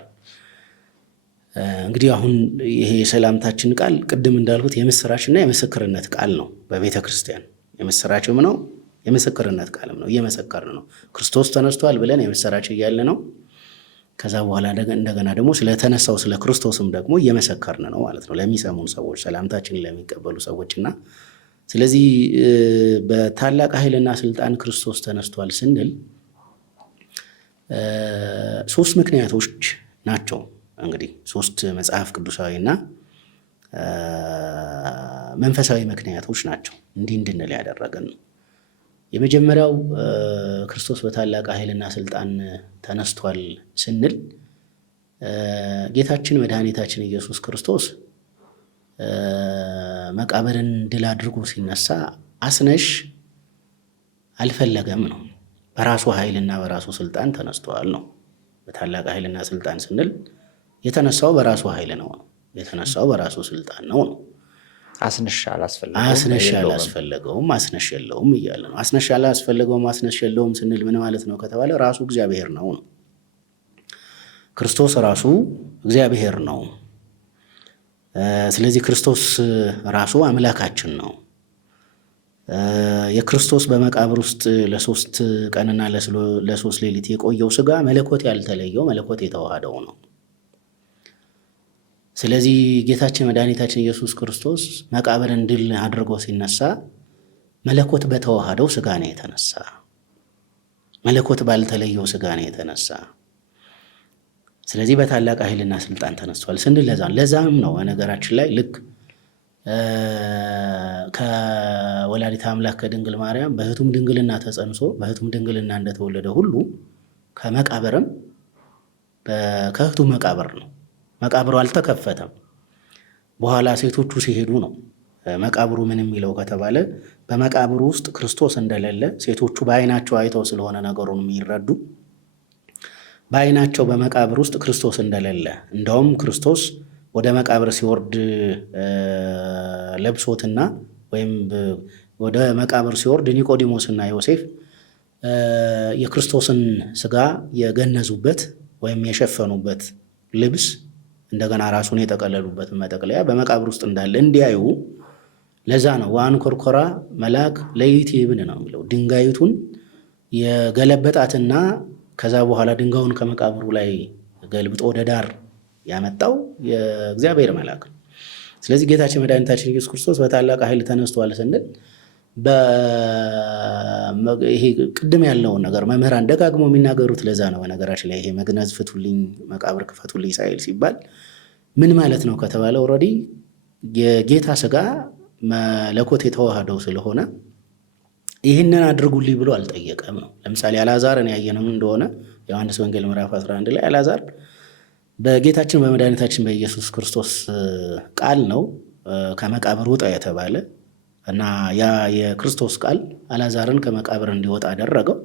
እንግዲህ አሁን ይሄ የሰላምታችን ቃል ቅድም እንዳልኩት የምስራችና የምስክርነት ቃል ነው። በቤተ ክርስቲያን የምስራችም ነው የምስክርነት ቃልም ነው። እየመሰከርን ነው። ክርስቶስ ተነስቷል ብለን የምስራች እያለ ነው። ከዛ በኋላ እንደገና ደግሞ ስለተነሳው ስለ ክርስቶስም ደግሞ እየመሰከርን ነው ማለት ነው ለሚሰሙን ሰዎች፣ ሰላምታችንን ለሚቀበሉ ሰዎችና ስለዚህ በታላቅ ኃይልና ስልጣን ክርስቶስ ተነስቷል ስንል 3 ምክንያቶች ናቸው። እንግዲህ 3 መጽሐፍ ቅዱሳዊና መንፈሳዊ ምክንያቶች ናቸው እንዲህ እንድንል ያደረገን ነው። የመጀመሪያው ክርስቶስ በታላቅ ኃይልና ስልጣን ተነስቷል ስንል ጌታችን መድኃኒታችን ኢየሱስ ክርስቶስ መቃብርን ድል አድርጎ ሲነሳ አስነሽ አልፈለገም ነው። በራሱ ኃይልና በራሱ ስልጣን ተነስቷል ነው። በታላቅ ኃይልና ስልጣን ስንል የተነሳው በራሱ ኃይል ነው። የተነሳው በራሱ ስልጣን ነው። አስነሽ አላስፈለገውም፣ አስነሽ የለውም እያለ ነው። አስነሽ አላስፈለገውም፣ አስነሽ የለውም ስንል ምን ማለት ነው ከተባለ ራሱ እግዚአብሔር ነው። ክርስቶስ ራሱ እግዚአብሔር ነው። ስለዚህ ክርስቶስ ራሱ አምላካችን ነው። የክርስቶስ በመቃብር ውስጥ ለ3 ቀንና ለ3 ሌሊት የቆየው ስጋ መለኮት ያልተለየው መለኮት የተዋሃደው ነው። ስለዚህ ጌታችን መድኃኒታችን ኢየሱስ ክርስቶስ መቃብርን ድል አድርጎ ሲነሳ መለኮት በተዋሃደው ስጋ ነው የተነሳ። መለኮት ባልተለየው ስጋ ነው የተነሳ። ስለዚህ በታላቅ ኃይልና ስልጣን ተነስቷል ስንል ለዛም ነው በነገራችን ላይ ልክ ከወላዲተ አምላክ ከድንግል ማርያም በሕቱም ድንግልና ተጸንሶ በሕቱም ድንግልና እንደተወለደ ሁሉ ከመቃብርም ከሕቱም መቃብር ነው። መቃብሩ አልተከፈተም። በኋላ ሴቶቹ ሲሄዱ ነው መቃብሩ ምን የሚለው ከተባለ በመቃብሩ ውስጥ ክርስቶስ እንደሌለ ሴቶቹ በዓይናቸው አይተው ስለሆነ ነገሩን የሚረዱ በዓይናቸው በመቃብር ውስጥ ክርስቶስ እንደሌለ እንደውም ክርስቶስ ወደ መቃብር ሲወርድ ለብሶትና ወይም ወደ መቃብር ሲወርድ ኒቆዲሞስና ዮሴፍ የክርስቶስን ስጋ የገነዙበት ወይም የሸፈኑበት ልብስ እንደገና ራሱን የጠቀለሉበት መጠቅለያ በመቃብር ውስጥ እንዳለ እንዲያዩ ለዛ ነው ወአንኰርኰራ መልአክ ለኢዮትብን ነው የሚለው። ድንጋይቱን የገለበጣትና ከዛ በኋላ ድንጋዩን ከመቃብሩ ላይ ገልብጦ ወደ ዳር ያመጣው የእግዚአብሔር መልአክ ነው። ስለዚህ ጌታችን መድኃኒታችን ኢየሱስ ክርስቶስ በታላቅ ኃይል ተነስቷል ስንል ይሄ ቅድም ያለውን ነገር መምህራን ደጋግመው የሚናገሩት ለዛ ነው። በነገራችን ላይ ይሄ መግነዝ ፍቱልኝ፣ መቃብር ክፈቱልኝ ሳይል ሲባል ምን ማለት ነው ከተባለ ኦልሬዲ የጌታ ስጋ መለኮት የተዋሃደው ስለሆነ ይህንን አድርጉልኝ ብሎ አልጠየቀም ነው። ለምሳሌ አልዓዛርን ያየነው እንደሆነ ዮሐንስ ወንጌል ምዕራፍ 11 ላይ አልዓዛር በጌታችን በመድኃኒታችን በኢየሱስ ክርስቶስ ቃል ነው ከመቃብር ውጣ የተባለ እና ያ የክርስቶስ ቃል አልዓዛርን ከመቃብር እንዲወጣ አደረገው።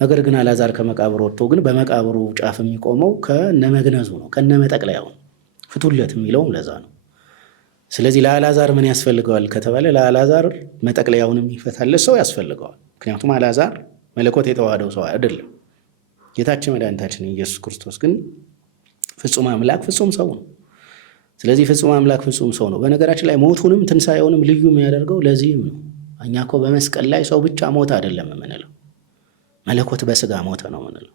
ነገር ግን አልዓዛር ከመቃብር ወጥቶ ግን በመቃብሩ ጫፍ የሚቆመው ከነመግነዙ ነው፣ ከነመጠቅለያው ፍቱለት የሚለውም ለዛ ነው። ስለዚህ ለአልዓዛር ምን ያስፈልገዋል ከተባለ ለአልዓዛር መጠቅለያውን የሚፈታለት ሰው ያስፈልገዋል። ምክንያቱም አልዓዛር መለኮት የተዋሃደው ሰው አይደለም። ጌታችን መድኃኒታችን ኢየሱስ ክርስቶስ ግን ፍጹም አምላክ ፍጹም ሰው ነው። ስለዚህ ፍጹም አምላክ ፍጹም ሰው ነው። በነገራችን ላይ ሞቱንም ትንሣኤውንም ልዩ የሚያደርገው ለዚህም ነው። እኛ እኮ በመስቀል ላይ ሰው ብቻ ሞት አይደለም የምንለው፣ መለኮት በስጋ ሞተ ነው የምንለው።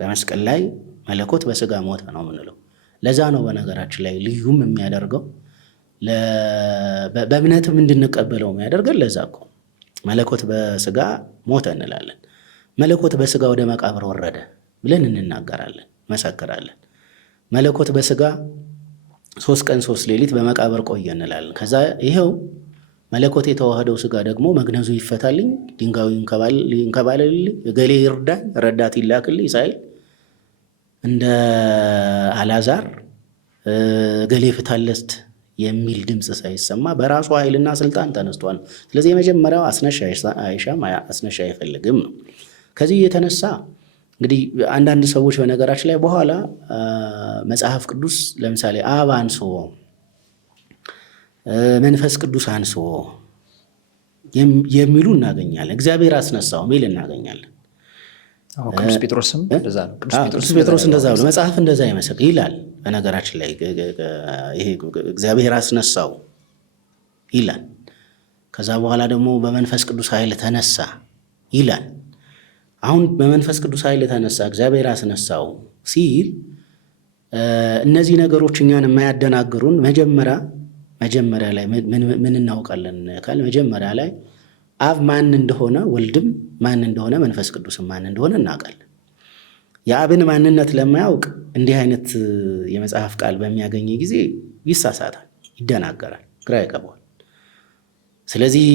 በመስቀል ላይ መለኮት በስጋ ሞተ ነው የምንለው። ለዛ ነው በነገራችን ላይ ልዩም የሚያደርገው በእምነትም እንድንቀበለው የሚያደርገን ለዛ እኮ መለኮት በስጋ ሞተ እንላለን። መለኮት በስጋ ወደ መቃብር ወረደ ብለን እንናገራለን፣ መሰክራለን። መለኮት በስጋ 3 ቀን 3 ሌሊት በመቃብር ቆየ እንላለን። ከዛ ይኸው መለኮት የተዋህደው ስጋ ደግሞ መግነዙ ይፈታልኝ፣ ድንጋዩ ይንከባለልኝ፣ እገሌ ይርዳኝ፣ ረዳት ይላክልኝ ሳይል እንደ አልዓዛር እገሌ ፍታለት የሚል ድምፅ ሳይሰማ በራሱ ኃይልና ስልጣን ተነስቷል። ስለዚህ የመጀመሪያው አስነሽ አይሻም፣ አስነሽ አይፈልግም ነው። ከዚህ የተነሳ እንግዲህ አንዳንድ ሰዎች በነገራችን ላይ በኋላ መጽሐፍ ቅዱስ ለምሳሌ አብ አንሶ መንፈስ ቅዱስ አንሶ የሚሉ እናገኛለን። እግዚአብሔር አስነሳው የሚል እናገኛለን። ቅዱስ ጴጥሮስም እንደዛ ነው። ቅዱስ ጴጥሮስ እንደዛ ብሎ መጽሐፍ እንደዛ ይላል። በነገራችን ላይ ይሄ እግዚአብሔር አስነሳው ይላል። ከዛ በኋላ ደግሞ በመንፈስ ቅዱስ ኃይል ተነሳ ይላል። አሁን በመንፈስ ቅዱስ ኃይል የተነሳ እግዚአብሔር አስነሳው ሲል እነዚህ ነገሮች እኛን የማያደናግሩን መጀመሪያ ላይ ምን እናውቃለን ካል መጀመሪያ ላይ አብ ማን እንደሆነ ወልድም ማን እንደሆነ መንፈስ ቅዱስም ማን እንደሆነ እናውቃለን። የአብን ማንነት ለማያውቅ እንዲህ አይነት የመጽሐፍ ቃል በሚያገኝ ጊዜ ይሳሳታል፣ ይደናገራል፣ ግራ ይገባዋል። ስለዚህ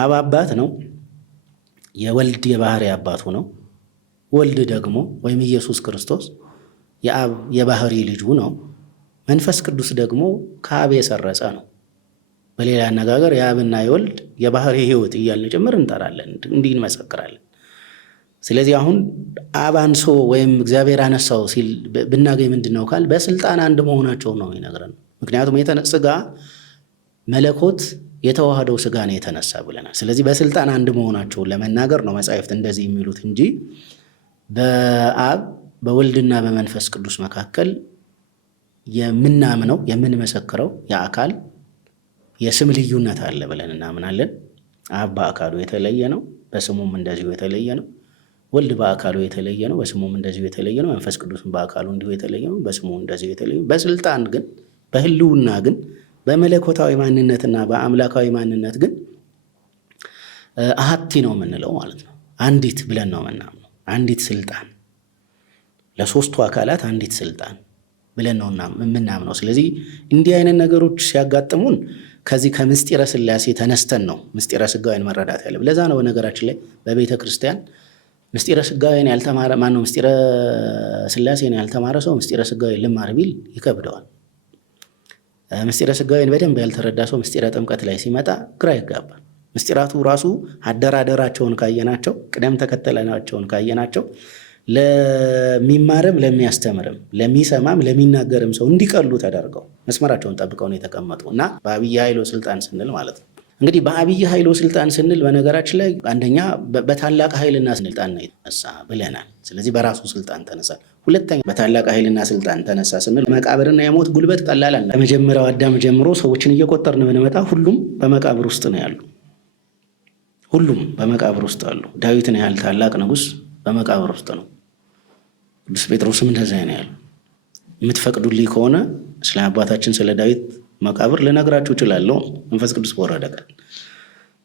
አብ አባት ነው፣ የወልድ የባህሪ አባቱ ነው። ወልድ ደግሞ ወይም ኢየሱስ ክርስቶስ የአብ የባህሪ ልጁ ነው። መንፈስ ቅዱስ ደግሞ ከአብ የሰረጸ ነው። በሌላ አነጋገር የአብና የወልድ የባህሪ ሕይወት እያልን ጭምር እንጠራለን፣ እንዲህ እንመሰክራለን። ስለዚህ አሁን አብ አንሶ ወይም እግዚአብሔር አነሳው ሲል ብናገኝ ምንድን ነው ካል በስልጣን አንድ መሆናቸው ነው ይነግረን። ምክንያቱም ስጋ መለኮት የተዋህደው ስጋ ነው የተነሳ ብለናል። ስለዚህ በስልጣን አንድ መሆናቸውን ለመናገር ነው መጻሕፍት እንደዚህ የሚሉት እንጂ በአብ በወልድና በመንፈስ ቅዱስ መካከል የምናምነው የምንመሰክረው የአካል የስም ልዩነት አለ ብለን እናምናለን። አብ በአካሉ የተለየ ነው፣ በስሙም እንደዚሁ የተለየ ነው። ወልድ በአካሉ የተለየ ነው፣ በስሙም እንደዚሁ የተለየ ነው። መንፈስ ቅዱስም በአካሉ እንዲሁ የተለየ ነው፣ በስሙ እንደዚሁ የተለየ ነው። በስልጣን ግን በህልውና ግን በመለኮታዊ ማንነትና በአምላካዊ ማንነት ግን አሐቲ ነው የምንለው ማለት ነው። አንዲት ብለን ነው የምናምነው። አንዲት ስልጣን ለሶስቱ አካላት አንዲት ስልጣን ብለን ነው የምናምነው። ስለዚህ እንዲህ አይነት ነገሮች ሲያጋጥሙን ከዚህ ከምስጢረ ሥላሴ ተነስተን ነው ምስጢረ ሥጋዌን መረዳት ያለ። ለዛ ነው በነገራችን ላይ በቤተ ክርስቲያን ምስጢረ ሥጋዌን ያልተማረ ማነው ምስጢረ ሥላሴን ያልተማረ ሰው ምስጢረ ሥጋዌን ልማር ቢል ይከብደዋል። ምስጢረ ሥጋዌን በደንብ ያልተረዳ ሰው ምስጢረ ጥምቀት ላይ ሲመጣ ግራ ይጋባል። ምስጢራቱ ራሱ አደራደራቸውን ካየናቸው፣ ቅደም ተከተላቸውን ካየናቸው ለሚማርም ለሚያስተምርም ለሚሰማም ለሚናገርም ሰው እንዲቀሉ ተደርገው መስመራቸውን ጠብቀው ነው የተቀመጡ እና በአብይ ኃይሎ ስልጣን ስንል ማለት ነው። እንግዲህ በአብይ ኃይሎ ስልጣን ስንል በነገራችን ላይ አንደኛ በታላቅ ኃይልና ስልጣን ነው የተነሳ ብለናል። ስለዚህ በራሱ ስልጣን ተነሳ። ሁለተኛ በታላቅ ኃይልና ስልጣን ተነሳ ስንል መቃብርና የሞት ጉልበት ቀላል አለ። ከመጀመሪያው አዳም ጀምሮ ሰዎችን እየቆጠርን ብንመጣ ሁሉም በመቃብር ውስጥ ነው ያሉ። ሁሉም በመቃብር ውስጥ አሉ። ዳዊትን ያህል ታላቅ ንጉሥ በመቃብር ውስጥ ነው። ቅዱስ ጴጥሮስም እንደዚያ ነው ያሉ። የምትፈቅዱልኝ ከሆነ ስለ አባታችን ስለ ዳዊት መቃብር ልነግራችሁ እችላለሁ፣ መንፈስ ቅዱስ በወረደ ቀን።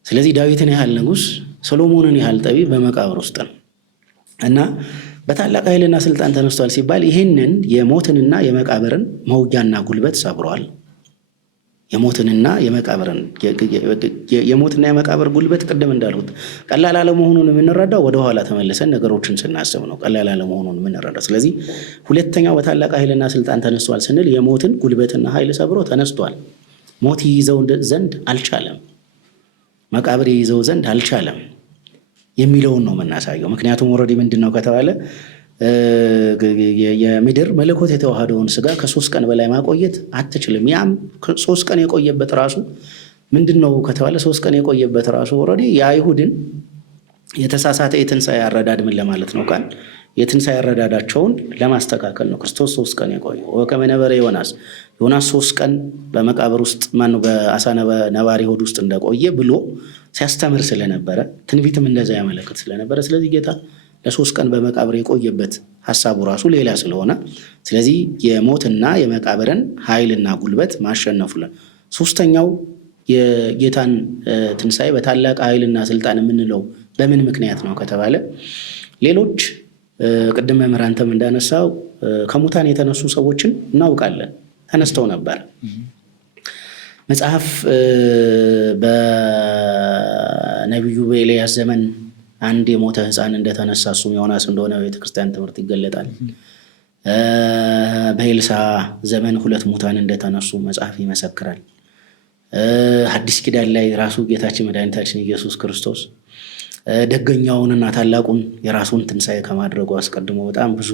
ስለዚህ ዳዊትን ያህል ንጉሥ፣ ሰሎሞንን ያህል ጠቢብ በመቃብር ውስጥ ነው እና በታላቅ ኃይልና ስልጣን ተነስቷል ሲባል ይህንን የሞትንና የመቃብርን መውጊያና ጉልበት ሰብሯል። የሞትና የመቃብር ጉልበት ቅድም እንዳልሁት ቀላል አለመሆኑን የምንረዳው ወደኋላ ተመልሰን ነገሮችን ስናስብ ነው ቀላል አለመሆኑን የምንረዳው። ስለዚህ ሁለተኛው በታላቅ ኃይልና ስልጣን ተነስቷል ስንል የሞትን ጉልበትና ኃይል ሰብሮ ተነስቷል። ሞት ይይዘው ዘንድ አልቻለም፣ መቃብር ይይዘው ዘንድ አልቻለም የሚለውን ነው የምናሳየው። ምክንያቱም ኦልሬዲ ምንድን ነው ከተባለ የምድር መለኮት የተዋሃደውን ስጋ ከ3 ቀን በላይ ማቆየት አትችልም። ያም 3 ቀን የቆየበት ራሱ ምንድን ነው ከተባለ 3 ቀን የቆየበት ራሱ ኦልሬዲ የአይሁድን የተሳሳተ የትንሣኤ አረዳድ ምን ለማለት ነው ቃል የትንሣኤ አረዳዳቸውን ለማስተካከል ነው። ክርስቶስ 3 ቀን የቆየ ወከመ ነበረ ዮናስ 3 ቀን በመቃብር ውስጥ ማነው በአሳ ነባሪ ሆድ ውስጥ እንደቆየ ብሎ ሲያስተምር ስለነበረ ትንቢትም እንደዛ ያመለክት ስለነበረ ስለዚህ ጌታ ለ3 ቀን በመቃብር የቆየበት ሐሳቡ ራሱ ሌላ ስለሆነ ስለዚህ የሞትና የመቃብርን ኃይልና ጉልበት ማሸነፉ ሶስተኛው የጌታን ትንሣኤ በታላቅ ኃይልና ስልጣን የምንለው በምን ምክንያት ነው ከተባለ ሌሎች ቅድም መምህር አንተም እንዳነሳው ከሙታን የተነሱ ሰዎችን እናውቃለን፣ ተነስተው ነበር። መጽሐፍ በነቢዩ በኤልያስ ዘመን አንድ የሞተ ሕፃን እንደተነሳ እሱም ዮናስ እንደሆነ ቤተክርስቲያን ትምህርት ይገለጣል። በኤልሳ ዘመን 2 ሙታን እንደተነሱ መጽሐፍ ይመሰክራል። ሐዲስ ኪዳን ላይ ራሱ ጌታችን መድኃኒታችን ኢየሱስ ክርስቶስ ደገኛውንና ታላቁን የራሱን ትንሣኤ ከማድረጉ አስቀድሞ በጣም ብዙ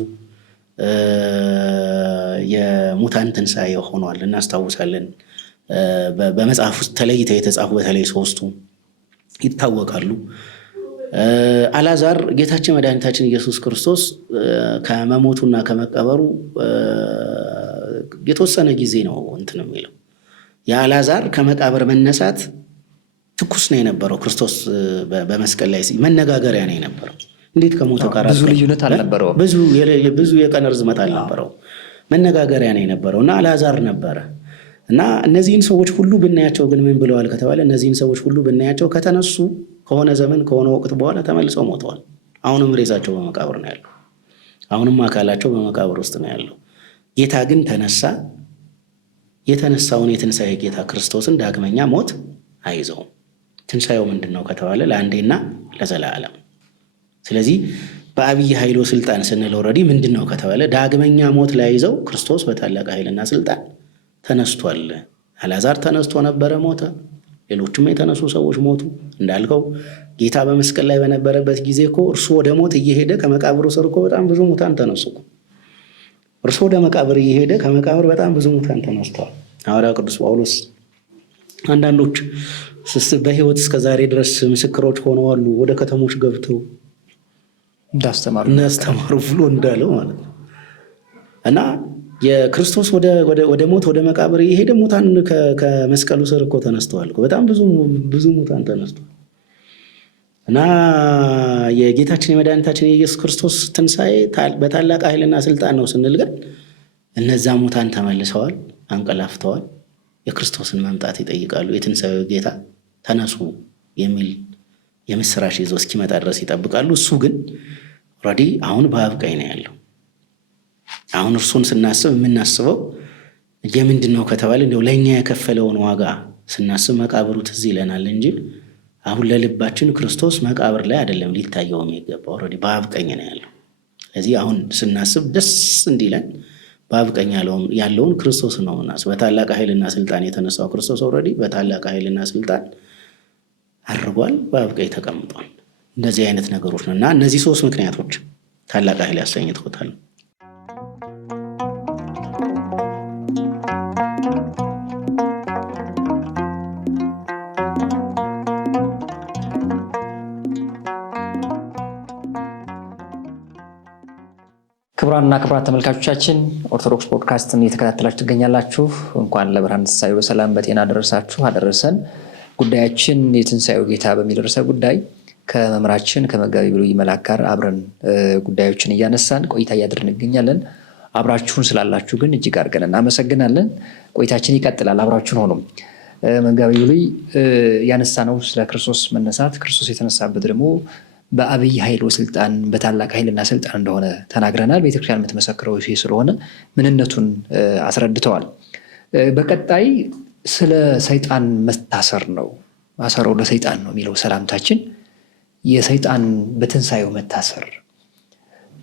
የሙታን ትንሣኤ ሆኗል እናስታውሳለን። በመጽሐፍ ውስጥ ተለይተው የተጻፉ በተለይ 3ቱ ይታወቃሉ። አልዓዛር ጌታችን መድኃኒታችን ኢየሱስ ክርስቶስ ከመሞቱና ከመቀበሩ የተወሰነ ጊዜ ነው እንትን የሚለው። የአልዓዛር ከመቃብር መነሳት ትኩስ ነው የነበረው። ክርስቶስ በመስቀል ላይ መነጋገሪያ ነው የነበረው። እንዴት ከሞተ ጋር ብዙ ልዩነት አልነበረው፣ ብዙ የቀን ርዝመት አልነበረው። መነጋገሪያ ነው የነበረው እና አልዓዛር ነበረ እና እነዚህን ሰዎች ሁሉ ብናያቸው ግን ምን ብለዋል ከተባለ እነዚህን ሰዎች ሁሉ ብናያቸው ከተነሱ ከሆነ ዘመን ከሆነ ወቅት በኋላ ተመልሰው ሞተዋል። አሁንም ሬሳቸው በመቃብር ነው ያለው። አሁንም አካላቸው በመቃብር ውስጥ ነው ያለው። ጌታ ግን ተነሳ። የተነሳውን የትንሣኤ ጌታ ክርስቶስን ዳግመኛ ሞት አይዘውም። ትንሣኤው ምንድን ነው ከተባለ ለአንዴና ለዘላለም። ስለዚህ በአብይ ኃይሎ ስልጣን ስንል ኦልሬዲ ምንድን ነው ከተባለ ዳግመኛ ሞት ላይዘው ክርስቶስ በታላቅ ኃይልና ስልጣን ተነስቷል። አልዓዛር ተነስቶ ነበረ፣ ሞተ። ሌሎችም የተነሱ ሰዎች ሞቱ። እንዳልከው ጌታ በመስቀል ላይ በነበረበት ጊዜ እኮ እርሱ ወደ ሞት እየሄደ ከመቃብሩ ስር እኮ በጣም ብዙ ሙታን ተነሱ። እርሱ ወደ መቃብር እየሄደ ከመቃብር በጣም ብዙ ሙታን ተነስተዋል። ሐዋርያው ቅዱስ ጳውሎስ አንዳንዶች በሕይወት እስከ ዛሬ ድረስ ምስክሮች ሆነዋል ወደ ከተሞች ገብተው እንዳስተማሩ ብሎ እንዳለው ማለት ነው። እና የክርስቶስ ወደ ሞት ወደ መቃብር እየሄደ ሙታን ከመስቀሉ ስር እኮ ተነስተዋል። በጣም ብዙ ሙታን ተነስተዋል። እና የጌታችን የመድኃኒታችን የኢየሱስ ክርስቶስ ትንሣኤ በታላቅ ኃይልና ስልጣን ነው ስንል ግን እነዛ ሙታን ተመልሰዋል፣ አንቀላፍተዋል፣ የክርስቶስን መምጣት ይጠይቃሉ። የትንሣኤው ጌታ ተነሱ የሚል የምስራች ይዞ እስኪመጣ ድረስ ይጠብቃሉ። እሱ ግን ኦልሬዲ አሁን በአብ ቀኝ ነው ያለው። አሁን እርሱን ስናስብ የምናስበው የምንድን ነው ከተባለ እንዲያው ለእኛ የከፈለውን ዋጋ ስናስብ መቃብሩ ትዝ ይለናል እንጂ አሁን ለልባችን ክርስቶስ መቃብር ላይ አይደለም ሊታየው የሚገባው። ኦልሬዲ በአብ ቀኝ ነው ያለው። ስለዚህ አሁን ስናስብ ደስ እንዲለን በአብ ቀኝ ያለውን ክርስቶስ ነው የምናስብ። በታላቅ ኃይልና ስልጣን የተነሳው ክርስቶስ ኦልሬዲ በታላቅ ኃይልና ስልጣን አርጓል፣ በአብ ቀኝ ተቀምጧል። እንደዚህ አይነት ነገሮች ነው እና እነዚህ ሶስት ምክንያቶች ታላቅ ኃይል ያሰኝተውታል። ክቡራንና ክቡራት ተመልካቾቻችን ኦርቶዶክስ ፖድካስትን እየተከታተላችሁ ትገኛላችሁ። እንኳን ለብርሃነ ትንሣኤው በሰላም በጤና ደረሳችሁ አደረሰን። ጉዳያችን የትንሣኤው ጌታ በሚል ርዕሰ ጉዳይ ከመምህራችን ከመጋቢ ብሉይ መላክ ጋር አብረን ጉዳዮችን እያነሳን ቆይታ እያደረግን እንገኛለን። አብራችሁን ስላላችሁ ግን እጅግ አድርገን እናመሰግናለን። ቆይታችን ይቀጥላል። አብራችሁን ሆኖ መጋቢ ብሉይ ያነሳነው ስለ ክርስቶስ መነሳት፣ ክርስቶስ የተነሳበት ደግሞ በአብይ ኃይል ወስልጣን በታላቅ ኃይልና ስልጣን እንደሆነ ተናግረናል። ቤተክርስቲያን የምትመሰክረው ይሄ ስለሆነ ምንነቱን አስረድተዋል። በቀጣይ ስለ ሰይጣን መታሰር ነው። ማሰረው ለሰይጣን ነው የሚለው ሰላምታችን የሰይጣን በትንሣኤው መታሰር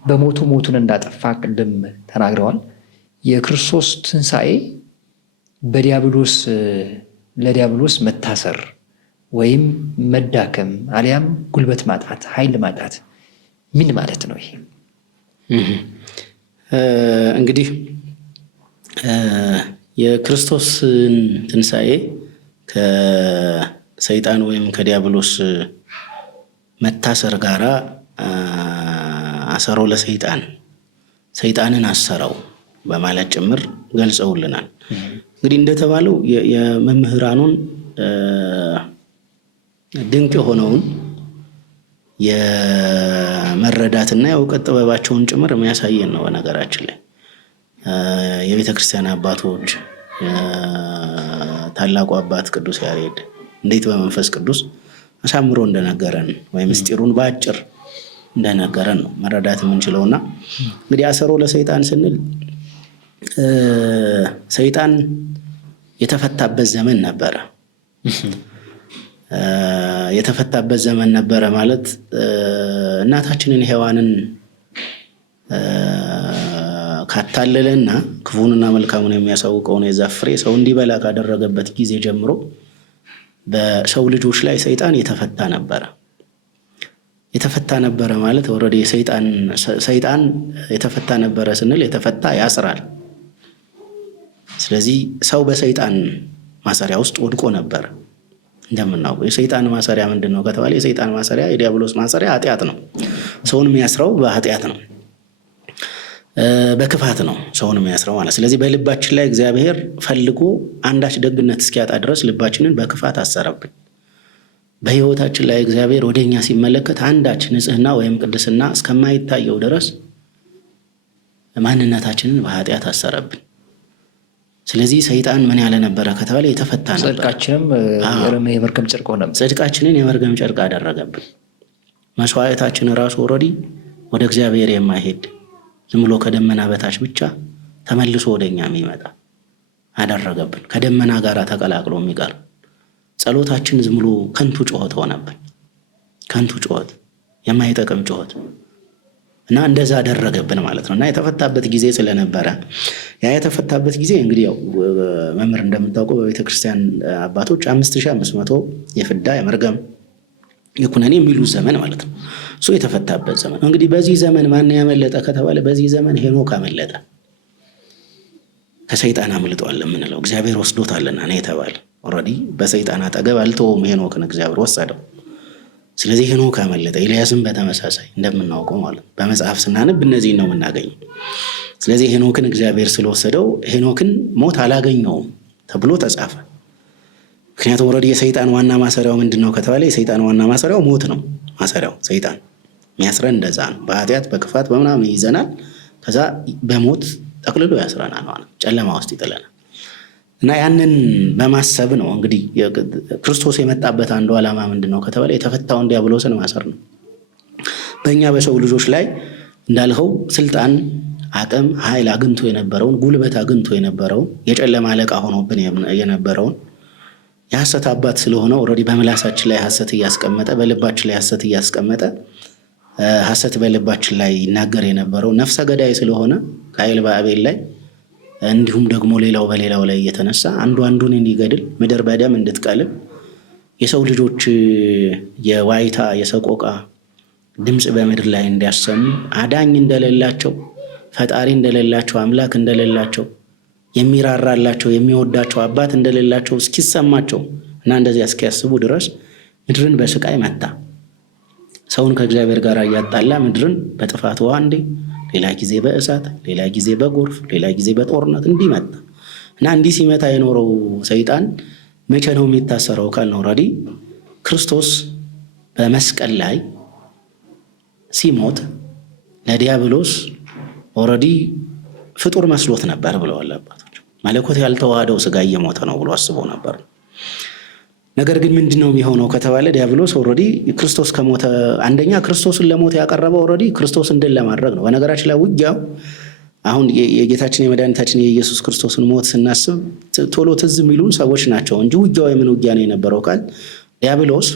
በሞቱ ሞቱን እንዳጠፋ ቅድም ተናግረዋል። የክርስቶስ ትንሣኤ ለዲያብሎስ መታሰር ወይም መዳከም አሊያም ጉልበት ማጣት ኃይል ማጣት ምን ማለት ነው? ይሄ እንግዲህ የክርስቶስን ትንሣኤ ከሰይጣን ወይም ከዲያብሎስ መታሰር ጋራ አሰረው ለሰይጣን ሰይጣንን አሰረው በማለት ጭምር ገልጸውልናል። እንግዲህ እንደተባለው የመምህራኑን ድንቅ የሆነውን የመረዳትና የእውቀት ጥበባቸውን ጭምር የሚያሳየን ነው። በነገራችን ላይ የቤተ ክርስቲያን አባቶች ታላቁ አባት ቅዱስ ያሬድ እንዴት በመንፈስ ቅዱስ አሳምሮ እንደነገረን ወይም ምስጢሩን በአጭር እንደነገረን ነው መረዳት የምንችለውና እንግዲህ አሰሮ ለሰይጣን ስንል ሰይጣን የተፈታበት ዘመን ነበረ። የተፈታበት ዘመን ነበረ ማለት እናታችንን ሔዋንን ካታለለና ክፉንና መልካሙን የሚያሳውቀውን የዛፍ ፍሬ ሰው እንዲበላ ካደረገበት ጊዜ ጀምሮ በሰው ልጆች ላይ ሰይጣን የተፈታ ነበረ። የተፈታ ነበረ ማለት ኦልሬዲ ሰይጣን የተፈታ ነበረ ስንል የተፈታ ያስራል። ስለዚህ ሰው በሰይጣን ማሰሪያ ውስጥ ወድቆ ነበር። እንደምናውቀው የሰይጣን ማሰሪያ ምንድን ነው ከተባለ የሰይጣን ማሰሪያ የዲያብሎስ ማሰሪያ ኃጢአት ነው። ሰውን የሚያስረው በኃጢአት ነው፣ በክፋት ነው ሰውን የሚያስረው ማለት። ስለዚህ በልባችን ላይ እግዚአብሔር ፈልጎ አንዳች ደግነት እስኪያጣ ድረስ ልባችንን በክፋት አሰረብን። በሕይወታችን ላይ እግዚአብሔር ወደኛ ሲመለከት አንዳች ንጽሕና ወይም ቅድስና እስከማይታየው ድረስ ማንነታችንን በኃጢአት አሰረብን። ስለዚህ ሰይጣን ምን ያለ ነበረ ከተባለ የተፈታ ነበር። ጽድቃችንም የመርገም ጨርቅ ሆነ። ጽድቃችንን የመርገም ጨርቅ አደረገብን። መስዋዕታችን ራሱ ኦልሬዲ ወደ እግዚአብሔር የማይሄድ ዝም ብሎ ከደመና በታች ብቻ ተመልሶ ወደኛ የሚመጣ አደረገብን። ከደመና ጋር ተቀላቅሎ የሚቀር ጸሎታችን ዝም ብሎ ከንቱ ጩኸት ሆነብን። ከንቱ ጩኸት፣ የማይጠቅም ጩኸት እና እንደዛ አደረገብን ማለት ነው። እና የተፈታበት ጊዜ ስለነበረ ያ የተፈታበት ጊዜ እንግዲህ ያው መምህር እንደምታውቀው በቤተክርስቲያን አባቶች 5500 የፍዳ የመርገም የኩነኔ የሚሉት ዘመን ማለት ነው። እሱ የተፈታበት ዘመን እንግዲህ በዚህ ዘመን ማን ያመለጠ ከተባለ በዚህ ዘመን ሄኖክ አመለጠ። ከሰይጣን አምልጧል የምንለው እግዚአብሔር ወስዶታልና ነው የተባለ። ኦልሬዲ በሰይጣን አጠገብ አልተወውም፣ ሄኖክን እግዚአብሔር ወሰደው። ስለዚህ ሄኖክ አመለጠ። ኤልያስም በተመሳሳይ እንደምናውቀው ማለት ነው። በመጽሐፍ ስናነብ እነዚህን ነው የምናገኘው። ስለዚህ ሄኖክን እግዚአብሔር ስለወሰደው ሄኖክን ሞት አላገኘውም ተብሎ ተጻፈ። ምክንያቱም ኦልሬዲ የሰይጣን ዋና ማሰሪያው ምንድን ነው ከተባለ የሰይጣን ዋና ማሰሪያው ሞት ነው። ማሰሪያው ሰይጣን የሚያስረን እንደዛ ነው። በኃጢአት በክፋት በምናምን ይይዘናል። ከዛ በሞት ጠቅልሎ ያስረናል ማለት ጨለማ ውስጥ ይጥለናል። እና ያንን በማሰብ ነው እንግዲህ ክርስቶስ የመጣበት አንዱ ዓላማ ምንድን ነው ከተባለ የተፈታውን ዲያብሎስን ማሰር ነው። በእኛ በሰው ልጆች ላይ እንዳልኸው ስልጣን፣ አቅም፣ ኃይል አግኝቶ የነበረውን ጉልበት አግኝቶ የነበረውን የጨለማ አለቃ ሆኖብን የነበረውን የሐሰት አባት ስለሆነ ኦልሬዲ በምላሳችን ላይ ሐሰት እያስቀመጠ በልባችን ላይ ሐሰት እያስቀመጠ ሐሰት በልባችን ላይ ይናገር የነበረው ነፍሰ ገዳይ ስለሆነ ቃየል በአቤል ላይ እንዲሁም ደግሞ ሌላው በሌላው ላይ እየተነሳ አንዱ አንዱን እንዲገድል ምድር በደም እንድትቀልብ የሰው ልጆች የዋይታ የሰቆቃ ድምፅ በምድር ላይ እንዲያሰሙ አዳኝ እንደሌላቸው፣ ፈጣሪ እንደሌላቸው፣ አምላክ እንደሌላቸው፣ የሚራራላቸው የሚወዳቸው አባት እንደሌላቸው እስኪሰማቸው እና እንደዚያ እስኪያስቡ ድረስ ምድርን በስቃይ መታ። ሰውን ከእግዚአብሔር ጋር እያጣላ ምድርን በጥፋት ውሃ እንዴ ሌላ ጊዜ በእሳት ሌላ ጊዜ በጎርፍ ሌላ ጊዜ በጦርነት እንዲህ መታ እና እንዲህ ሲመታ የኖረው ሰይጣን መቼ ነው የሚታሰረው ካልነው ኦልሬዲ ክርስቶስ በመስቀል ላይ ሲሞት ለዲያብሎስ ኦልሬዲ ፍጡር መስሎት ነበር ብለዋል አባቶች። መለኮት ያልተዋሃደው ስጋ እየሞተ ነው ብሎ አስቦ ነበር። ነገር ግን ምንድነው የሚሆነው ከተባለ ዲያብሎስ ኦልሬዲ ክርስቶስ ከሞተ አንደኛ ክርስቶስን ለሞት ያቀረበው ኦልሬዲ ክርስቶስን ድል ለማድረግ ነው። በነገራችን ላይ ውጊያው አሁን የጌታችን የመድኃኒታችን የኢየሱስ ክርስቶስን ሞት ስናስብ ቶሎ ትዝ የሚሉን ሰዎች ናቸው እንጂ ውጊያው የምን ውጊያ ነው የነበረው ካል ዲያብሎስ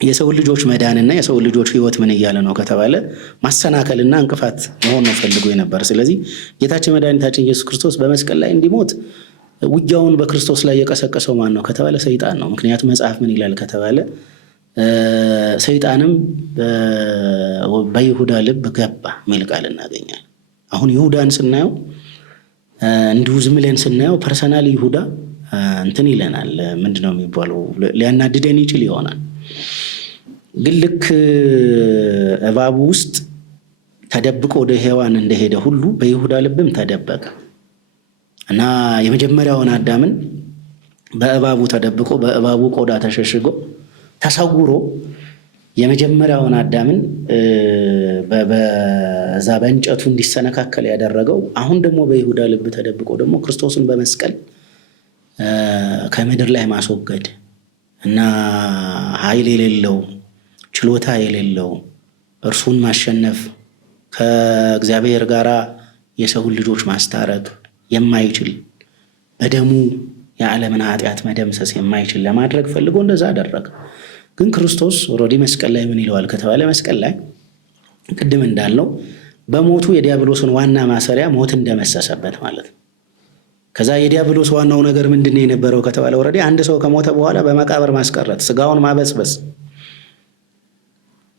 የሰው ልጆች መዳንና የሰው ልጆች ሕይወት ምን እያለ ነው ከተባለ ማሰናከልና እንቅፋት መሆን ነው ፈልጎ የነበር። ስለዚህ ጌታችን መድኃኒታችን ኢየሱስ ክርስቶስ በመስቀል ላይ እንዲሞት ውጊያውን በክርስቶስ ላይ የቀሰቀሰው ማን ነው ከተባለ ሰይጣን ነው። ምክንያቱም መጽሐፍ ምን ይላል ከተባለ ሰይጣንም በይሁዳ ልብ ገባ የሚል ቃል እናገኛለን። አሁን ይሁዳን ስናየው እንዲሁ ዝም ብለን ስናየው ፐርሰናል ይሁዳ እንትን ይለናል። ምንድነው የሚባለው ሊያናድደን ይችል ይሆናል። ግን ልክ እባቡ ውስጥ ተደብቆ ወደ ሔዋን እንደሄደ ሁሉ በይሁዳ ልብም ተደበቀ እና የመጀመሪያውን አዳምን በእባቡ ተደብቆ በእባቡ ቆዳ ተሸሽጎ ተሰውሮ የመጀመሪያውን አዳምን በዛ በእንጨቱ እንዲሰነካከል ያደረገው አሁን ደግሞ በይሁዳ ልብ ተደብቆ ደግሞ ክርስቶስን በመስቀል ከምድር ላይ ማስወገድ እና ኃይል የሌለው ችሎታ የሌለው እርሱን ማሸነፍ ከእግዚአብሔር ጋር የሰውን ልጆች ማስታረቅ የማይችል በደሙ የዓለምን ኃጢአት መደምሰስ የማይችል ለማድረግ ፈልጎ እንደዛ አደረገ። ግን ክርስቶስ ኦልሬዲ መስቀል ላይ ምን ይለዋል ከተባለ መስቀል ላይ ቅድም እንዳልነው በሞቱ የዲያብሎስን ዋና ማሰሪያ ሞት እንደመሰሰበት ማለት ነው። ከዛ የዲያብሎስ ዋናው ነገር ምንድን ነው የነበረው ከተባለ ኦልሬዲ አንድ ሰው ከሞተ በኋላ በመቃብር ማስቀረት፣ ስጋውን ማበስበስ፣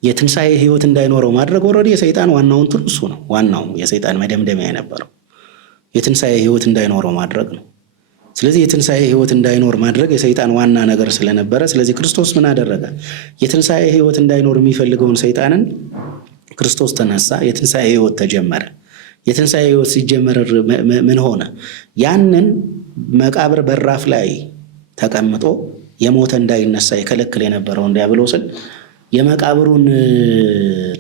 የትንሣኤ ሕይወት እንዳይኖረው ማድረግ ኦልሬዲ የሰይጣን ዋናው እንትን እሱ ነው። ዋናው የሰይጣን መደምደሚያ የነበረው የትንሣኤ ሕይወት እንዳይኖረው ማድረግ ነው። ስለዚህ የትንሣኤ ሕይወት እንዳይኖር ማድረግ የሰይጣን ዋና ነገር ስለነበረ ስለዚህ ክርስቶስ ምን አደረገ? የትንሣኤ ሕይወት እንዳይኖር የሚፈልገውን ሰይጣንን ክርስቶስ ተነሳ። የትንሣኤ ሕይወት ተጀመረ። የትንሣኤ ሕይወት ሲጀመር ምን ሆነ? ያንን መቃብር በራፍ ላይ ተቀምጦ የሞተ እንዳይነሳ የከለክል የነበረውን ዲያብሎስን የመቃብሩን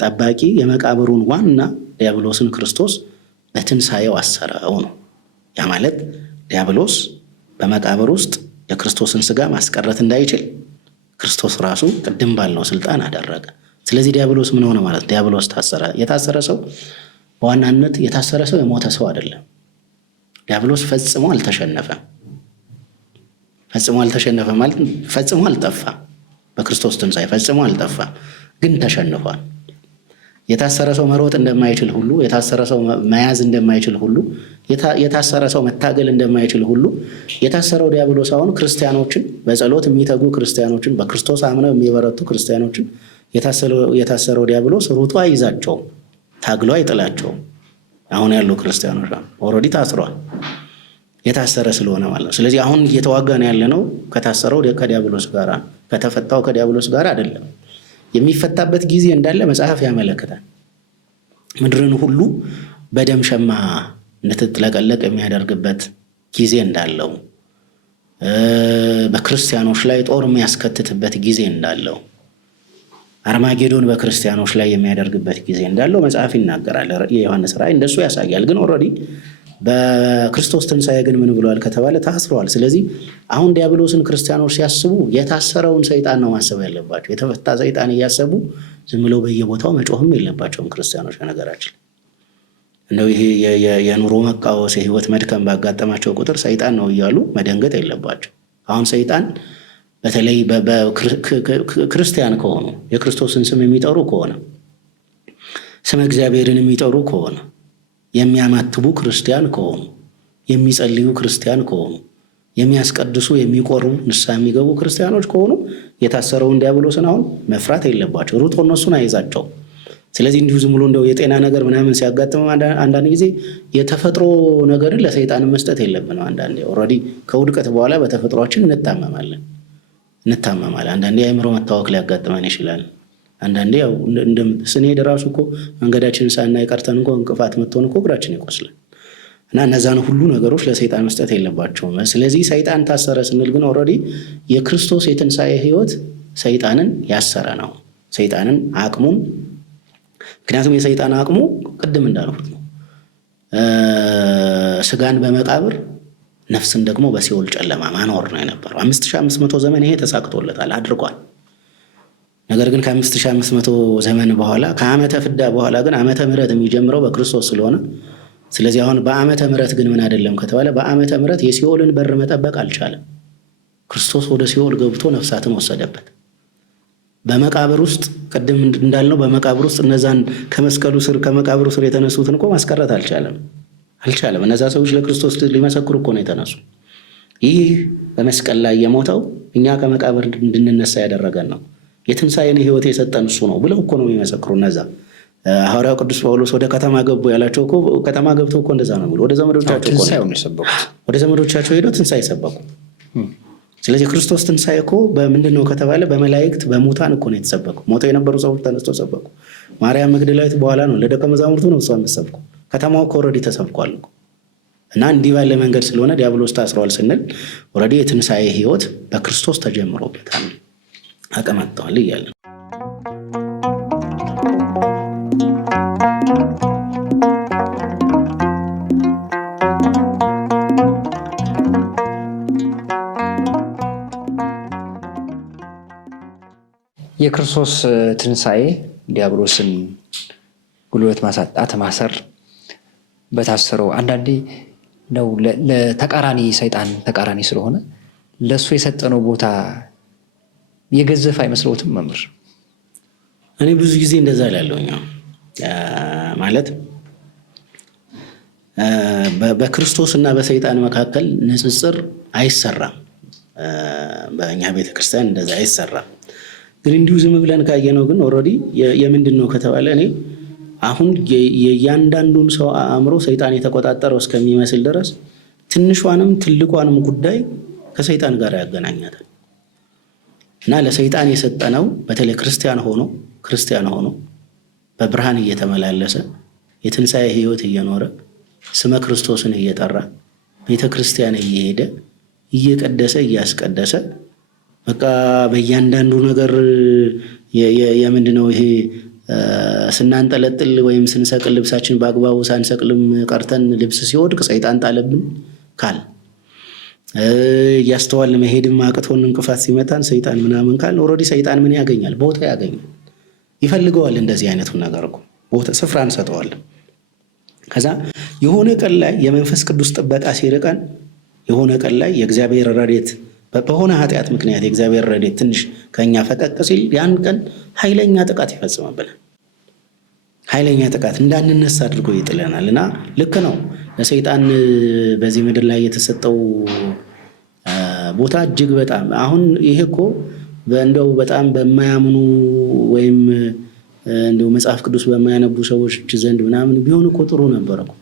ጠባቂ የመቃብሩን ዋና ዲያብሎስን ክርስቶስ በትንሣኤው አሰረው ነው። ያ ማለት ዲያብሎስ በመቃብር ውስጥ የክርስቶስን ሥጋ ማስቀረት እንዳይችል ክርስቶስ ራሱ ቅድም ባልነው ስልጣን አደረገ። ስለዚህ ዲያብሎስ ምን ሆነ ማለት? ዲያብሎስ ታሰረ። የታሰረ ሰው በዋናነት የታሰረ ሰው የሞተ ሰው አይደለም። ዲያብሎስ ፈጽሞ አልተሸነፈም። ፈጽሞ አልተሸነፈም ማለት ፈጽሞ አልጠፋም። በክርስቶስ ትንሣኤ ፈጽሞ አልጠፋም፣ ግን ተሸንፏል። የታሰረ ሰው መሮጥ እንደማይችል ሁሉ፣ የታሰረ ሰው መያዝ እንደማይችል ሁሉ፣ የታሰረ ሰው መታገል እንደማይችል ሁሉ የታሰረው ዲያብሎስ አሁን ክርስቲያኖችን በጸሎት የሚተጉ ክርስቲያኖችን በክርስቶስ አምነው የሚበረቱ ክርስቲያኖችን የታሰረው ዲያብሎስ ሩጦ አይዛቸውም፣ ታግሎ አይጥላቸውም። አሁን ያሉ ክርስቲያኖች ኦልሬዲ ታስሯል፣ የታሰረ ስለሆነ ማለት ነው። ስለዚህ አሁን እየተዋጋን ያለነው ከታሰረው ከዲያብሎስ ጋር ከተፈታው ከዲያብሎስ ጋር አይደለም። የሚፈታበት ጊዜ እንዳለ መጽሐፍ ያመለክታል። ምድርን ሁሉ በደም ሸማ እንድትጥለቀለቅ የሚያደርግበት ጊዜ እንዳለው፣ በክርስቲያኖች ላይ ጦር የሚያስከትትበት ጊዜ እንዳለው፣ አርማጌዶን በክርስቲያኖች ላይ የሚያደርግበት ጊዜ እንዳለው መጽሐፍ ይናገራል። የዮሐንስ ራእይ እንደሱ ያሳያል። ግን ኦልሬዲ በክርስቶስ ትንሣኤ ግን ምን ብሏል ከተባለ ታስረዋል። ስለዚህ አሁን ዲያብሎስን ክርስቲያኖች ሲያስቡ የታሰረውን ሰይጣን ነው ማሰብ ያለባቸው። የተፈታ ሰይጣን እያሰቡ ዝም ብለው በየቦታው መጮህም የለባቸውም ክርስቲያኖች። ነገራችን እንደው ይሄ የኑሮ መቃወስ የህይወት መድከም ባጋጠማቸው ቁጥር ሰይጣን ነው እያሉ መደንገጥ የለባቸው። አሁን ሰይጣን በተለይ ክርስቲያን ከሆኑ የክርስቶስን ስም የሚጠሩ ከሆነ ስም እግዚአብሔርን የሚጠሩ ከሆነ የሚያማትቡ ክርስቲያን ከሆኑ የሚጸልዩ ክርስቲያን ከሆኑ የሚያስቀድሱ የሚቆርቡ ንስሐ የሚገቡ ክርስቲያኖች ከሆኑ የታሰረውን ዲያብሎስን አሁን መፍራት የለባቸው። ሩጦ እነሱን አይዛቸው። ስለዚህ እንዲሁ ዝም ብሎ እንደው የጤና ነገር ምናምን ሲያጋጥመው አንዳንድ ጊዜ የተፈጥሮ ነገርን ለሰይጣን መስጠት የለብንም። አንዳንዴ ኦልሬዲ ከውድቀት በኋላ በተፈጥሯችን እንታመማለን። አንዳንዴ የአእምሮ መታወክ ሊያጋጥመን ይችላል። አንዳንዴ ያው ስንሄድ ራሱ እኮ መንገዳችንን ሳናይ ቀርተን እንኳ እንቅፋት መጥቶን እኮ እግራችን ይቆስላል። እና እነዛን ሁሉ ነገሮች ለሰይጣን መስጠት የለባቸውም። ስለዚህ ሰይጣን ታሰረ ስንል ግን ኦልሬዲ የክርስቶስ የትንሣኤ ሕይወት ሰይጣንን ያሰረ ነው። ሰይጣንን አቅሙን ምክንያቱም የሰይጣን አቅሙ ቅድም እንዳልኩት ነው። ስጋን በመቃብር ነፍስን ደግሞ በሲኦል ጨለማ ማኖር ነው የነበረው። 5500 ዘመን ይሄ ተሳክቶለታል፣ አድርጓል። ነገር ግን ከ5500 ዘመን በኋላ ከዓመተ ፍዳ በኋላ ግን ዓመተ ምሕረት የሚጀምረው በክርስቶስ ስለሆነ ስለዚህ አሁን በዓመተ ምሕረት ግን ምን አይደለም ከተባለ በዓመተ ምሕረት የሲኦልን በር መጠበቅ አልቻለም። ክርስቶስ ወደ ሲኦል ገብቶ ነፍሳትን ወሰደበት። በመቃብር ውስጥ ቅድም እንዳልነው በመቃብር ውስጥ እነዛን ከመስቀሉ ስር ከመቃብሩ ስር የተነሱትን እኮ ማስቀረት አልቻለም። እነዛ ሰዎች ለክርስቶስ ሊመሰክሩ እኮ ነው የተነሱ። ይህ በመስቀል ላይ የሞተው እኛ ከመቃብር እንድንነሳ ያደረገን ነው። የትንሣኤን ሕይወት የሰጠን እሱ ነው ብለው እኮ ነው የሚመሰክሩ። እነዛ ሐዋርያው ቅዱስ ጳውሎስ ወደ ከተማ ገቡ ያላቸው እኮ ከተማ ገብተው እኮ እንደዛ ነው የሚሉ ወደ ዘመዶቻቸው ሄደው ትንሣኤ ሰበኩ። ስለዚህ ክርስቶስ ትንሣኤ እኮ በምንድን ነው ከተባለ በመላእክት በሙታን እኮ ነው የተሰበኩ። ሞተው የነበሩ ሰዎች ተነስተው ሰበኩ። ማርያም መግደላዊት በኋላ ነው ለደቀ መዛሙርቱ ነው እሷ የምትሰብኩ። ከተማው እኮ ኦልሬዲ ተሰብኳል እኮ። እና እንዲህ ባለ መንገድ ስለሆነ ዲያብሎስ ታስረዋል ስንል ኦልሬዲ የትንሣኤ ሕይወት በክርስቶስ ተጀምሮበታል፣ አቀማጥተዋል እያለ የክርስቶስ ትንሣኤ ዲያብሎስን ጉልበት ማሳጣት፣ ማሰር፣ በታሰረው አንዳንዴ ነው ለተቃራኒ ሰይጣን ተቃራኒ ስለሆነ ለእሱ የሰጠነው ቦታ የገዘፈ አይመስለውትም መምህር? እኔ ብዙ ጊዜ እንደዛ ላለሁኝ ማለት በክርስቶስ እና በሰይጣን መካከል ንጽጽር አይሰራም። በእኛ ቤተክርስቲያን እንደዛ አይሰራም። ግን እንዲሁ ዝም ብለን ካየነው ግን ኦልሬዲ የምንድን ነው ከተባለ እኔ አሁን የእያንዳንዱን ሰው አእምሮ ሰይጣን የተቆጣጠረው እስከሚመስል ድረስ ትንሿንም ትልቋንም ጉዳይ ከሰይጣን ጋር ያገናኛታል። እና ለሰይጣን የሰጠነው በተለይ ክርስቲያን ሆኖ በብርሃን እየተመላለሰ የትንሣኤ ሕይወት እየኖረ ስመ ክርስቶስን እየጠራ ቤተ ክርስቲያን እየሄደ እየቀደሰ እያስቀደሰ በቃ በእያንዳንዱ ነገር የምንድነው ይሄ ስናንጠለጥል ወይም ስንሰቅል ልብሳችን በአግባቡ ሳንሰቅልም ቀርተን ልብስ ሲወድቅ ሰይጣን ጣለብን ካል እያስተዋል መሄድም አቅቶን እንቅፋት ሲመታን ሰይጣን ምናምን ካል ኦልሬዲ ሰይጣን ምን ያገኛል? ቦታ ያገኛል፣ ይፈልገዋል። እንደዚህ አይነቱን ነገር እኮ ቦታ ስፍራ እንሰጠዋለን። ከዛ የሆነ ቀን ላይ የመንፈስ ቅዱስ ጥበቃ ሲርቀን፣ የሆነ ቀን ላይ የእግዚአብሔር ረድኤት በሆነ ኃጢአት ምክንያት የእግዚአብሔር ረድኤት ትንሽ ከኛ ፈቀቅ ሲል ያን ቀን ኃይለኛ ጥቃት ይፈጽምብናል። ኃይለኛ ጥቃት እንዳንነሳ አድርጎ ይጥለናል። እና ልክ ነው ለሰይጣን በዚህ ምድር ላይ የተሰጠው ቦታ እጅግ በጣም አሁን ይሄ እኮ እንደው በጣም በማያምኑ ወይም እንደው መጽሐፍ ቅዱስ በማያነቡ ሰዎች ዘንድ ምናምን ቢሆን እኮ ጥሩ ነበር እኮ።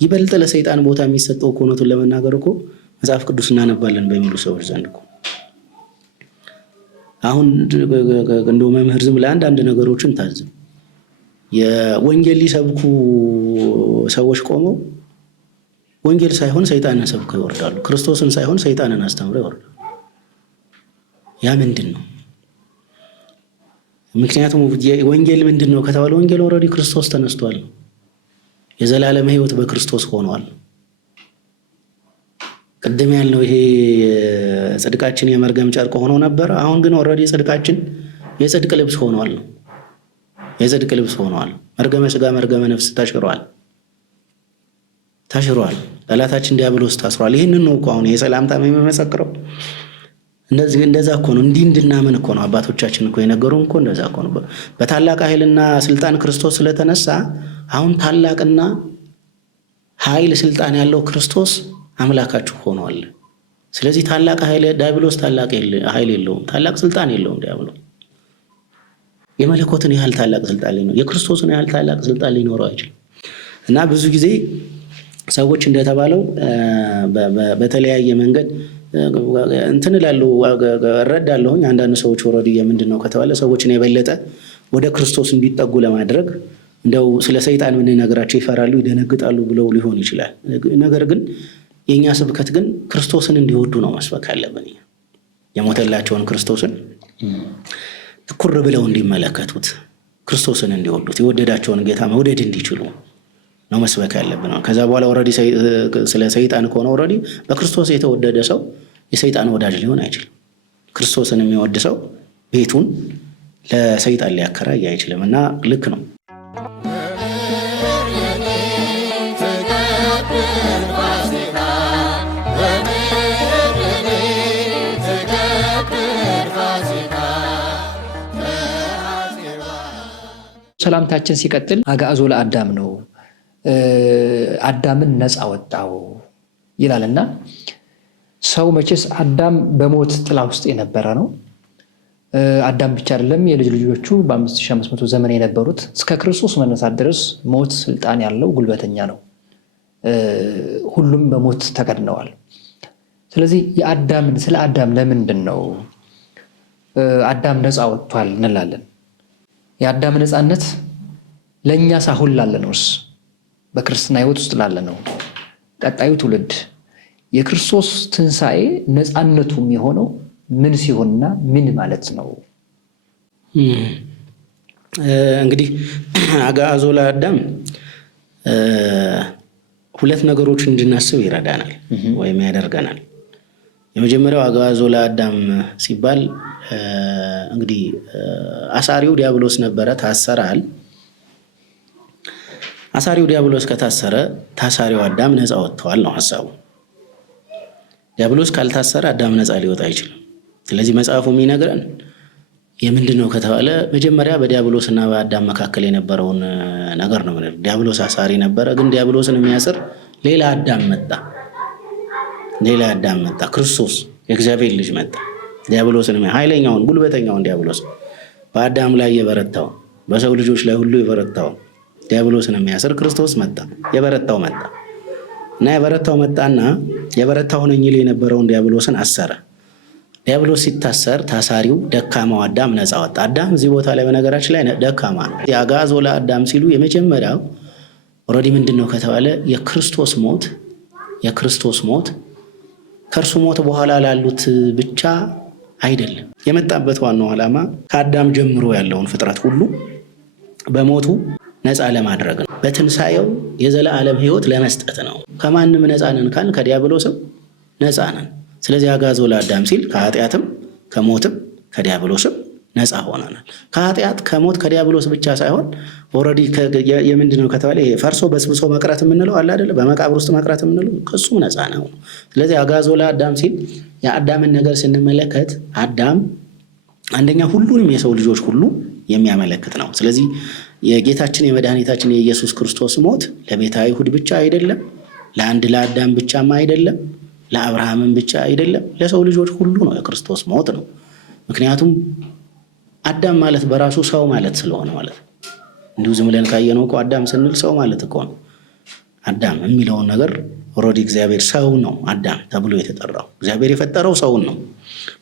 ይበልጥ ለሰይጣን ቦታ የሚሰጠው እኮ እውነቱን ለመናገር እኮ መጽሐፍ ቅዱስ እናነባለን በሚሉ ሰዎች ዘንድ እኮ። አሁን እንደው መምህር ዝም ለአንዳንድ ነገሮችን ታዝብ። የወንጌል ሊሰብኩ ሰዎች ቆመው ወንጌል ሳይሆን ሰይጣንን ሰብከው ይወርዳሉ። ክርስቶስን ሳይሆን ሰይጣንን አስተምረው ይወርዳሉ። ያ ምንድን ነው? ምክንያቱም ወንጌል ምንድን ነው ከተባለ ወንጌል ኦልሬዲ ክርስቶስ ተነስቷል። የዘላለም ሕይወት በክርስቶስ ሆኗል። ቅድም ያልነው ይሄ ጽድቃችን የመርገም ጨርቅ ሆኖ ነበር። አሁን ግን ኦልሬዲ ጽድቃችን የጽድቅ ልብስ ሆኗል። የጽድቅ ልብስ ሆኗል። መርገመ ሥጋ መርገመ ነፍስ ተሽሯል። ጠላታችን ዲያብሎስ ታስሯል። ይህንን ነው እኮ አሁን የሰላምታ የሚመሰክረው። እንደዛ እኮ ነው። እንዲህ እንድናምን እኮ ነው አባቶቻችን እኮ የነገሩን እኮ እንደዛ እኮ ነው። በታላቅ ኃይልና ስልጣን ክርስቶስ ስለተነሳ አሁን ታላቅና ኃይል ስልጣን ያለው ክርስቶስ አምላካችሁ ሆኗል። ስለዚህ ታላቅ ኃይል ዲያብሎስ ታላቅ ኃይል የለውም፣ ታላቅ ስልጣን የለውም ዲያብሎስ። የመለኮትን ያህል ታላቅ ስልጣን ሊኖረው የክርስቶስን ያህል ታላቅ ስልጣን ሊኖረው አይችልም። እና ብዙ ጊዜ ሰዎች እንደተባለው በተለያየ መንገድ እንትን እላለሁ እረዳለሁኝ። አንዳንድ ሰዎች ወረዲ የምንድን ነው ከተባለ ሰዎችን የበለጠ ወደ ክርስቶስ እንዲጠጉ ለማድረግ እንደው ስለ ሰይጣን ብንነግራቸው ይፈራሉ፣ ይደነግጣሉ ብለው ሊሆን ይችላል። ነገር ግን የእኛ ስብከት ግን ክርስቶስን እንዲወዱ ነው መስበክ ያለብን። የሞተላቸውን ክርስቶስን ትኩር ብለው እንዲመለከቱት፣ ክርስቶስን እንዲወዱት፣ የወደዳቸውን ጌታ መውደድ እንዲችሉ ነው መስበክ ያለብን። ከዛ በኋላ ኦልሬዲ ስለ ሰይጣን ከሆነ ኦልሬዲ በክርስቶስ የተወደደ ሰው የሰይጣን ወዳጅ ሊሆን አይችልም። ክርስቶስን የሚወድ ሰው ቤቱን ለሰይጣን ሊያከራይ አይችልም። እና ልክ ነው። ሰላምታችን ሲቀጥል አግዓዞ ለአዳም ነው፣ አዳምን ነፃ ወጣው ይላልና ሰው መቼስ አዳም በሞት ጥላ ውስጥ የነበረ ነው። አዳም ብቻ አይደለም፣ የልጅ ልጆቹ በ5500 ዘመን የነበሩት እስከ ክርስቶስ መነሳት ድረስ ሞት ስልጣን ያለው ጉልበተኛ ነው። ሁሉም በሞት ተከድነዋል። ስለዚህ ስለ አዳም ለምንድን ነው አዳም ነፃ ወጥቷል እንላለን? የአዳም ነፃነት ለእኛ ሳሁን ላለ ነውስ በክርስትና ሕይወት ውስጥ ላለ ነው ቀጣዩ ትውልድ የክርስቶስ ትንሣኤ ነፃነቱም የሆነው ምን ሲሆንና ምን ማለት ነው? እንግዲህ አግዓዞ ለአዳም ሁለት ነገሮች እንድናስብ ይረዳናል ወይም ያደርገናል። የመጀመሪያው አግዓዞ ለአዳም ሲባል እንግዲህ አሳሪው ዲያብሎስ ነበረ፣ ታሰራል። አሳሪው ዲያብሎስ ከታሰረ ታሳሪው አዳም ነፃ ወጥተዋል ነው ሐሳቡ። ዲያብሎስ ካልታሰረ አዳም ነፃ ሊወጣ አይችልም። ስለዚህ መጽሐፉ የሚነግረን የምንድን ነው ከተባለ መጀመሪያ በዲያብሎስና በአዳም መካከል የነበረውን ነገር ነው። ዲያብሎስ አሳሪ ነበረ፣ ግን ዲያብሎስን የሚያስር ሌላ አዳም መጣ። ክርስቶስ የእግዚአብሔር ልጅ መጣ። ዲያብሎስን ኃይለኛውን ጉልበተኛውን ዲያብሎስ በአዳም ላይ የበረታውን በሰው ልጆች ላይ ሁሉ የበረታውን ዲያብሎስን የሚያስር ክርስቶስ መጣ። የበረታው መጣና የበረታው ነኝ ይል የነበረውን ዲያብሎስን አሰረ። ዲያብሎስ ሲታሰር ታሳሪው ደካማው አዳም ነፃ ወጣ። አዳም እዚህ ቦታ ላይ በነገራችን ላይ ደካማ ነው። የአግዓዞ ለአዳም ሲሉ የመጀመሪያው ኦልሬዲ ምንድን ነው ከተባለ የክርስቶስ ሞት ከእርሱ ሞት በኋላ ላሉት ብቻ አይደለም። የመጣበት ዋናው ዓላማ ከአዳም ጀምሮ ያለውን ፍጥረት ሁሉ በሞቱ ነፃ ለማድረግ ነው። በትንሣኤው የዘላለም ሕይወት ለመስጠት ነው። ከማንም ነፃ ነን ካልን ከዲያብሎስም ነፃ ነን። ስለዚህ አጋዞ ለአዳም ሲል ከኃጢአትም ከሞትም ከዲያብሎስም ነፃ ሆነናል። ከኃጢአት ከሞት ከዲያብሎስ ብቻ ሳይሆን ኦልሬዲ የምንድን ነው ከተባለ ፈርሶ በስብሶ መቅረት የምንለው አለ አይደለ? በመቃብር ውስጥ መቅረት የምንለው ከሱም ነፃ ነው። ስለዚህ አጋዞ ለአዳም ሲል የአዳምን ነገር ስንመለከት አዳም አንደኛ ሁሉንም የሰው ልጆች ሁሉ የሚያመለክት ነው። ስለዚህ የጌታችን የመድኃኒታችን የኢየሱስ ክርስቶስ ሞት ለቤተ አይሁድ ብቻ አይደለም፣ ለአንድ ለአዳም ብቻም አይደለም፣ ለአብርሃምም ብቻ አይደለም፣ ለሰው ልጆች ሁሉ ነው የክርስቶስ ሞት ነው። ምክንያቱም አዳም ማለት በራሱ ሰው ማለት ስለሆነ ማለት ነው። እንዲሁ ዝም ብለን ካየነው እኮ አዳም ስንል ሰው ማለት እኮ ነው። አዳም የሚለውን ነገር ኦልሬዲ እግዚአብሔር ሰው ነው አዳም ተብሎ የተጠራው። እግዚአብሔር የፈጠረው ሰውን ነው።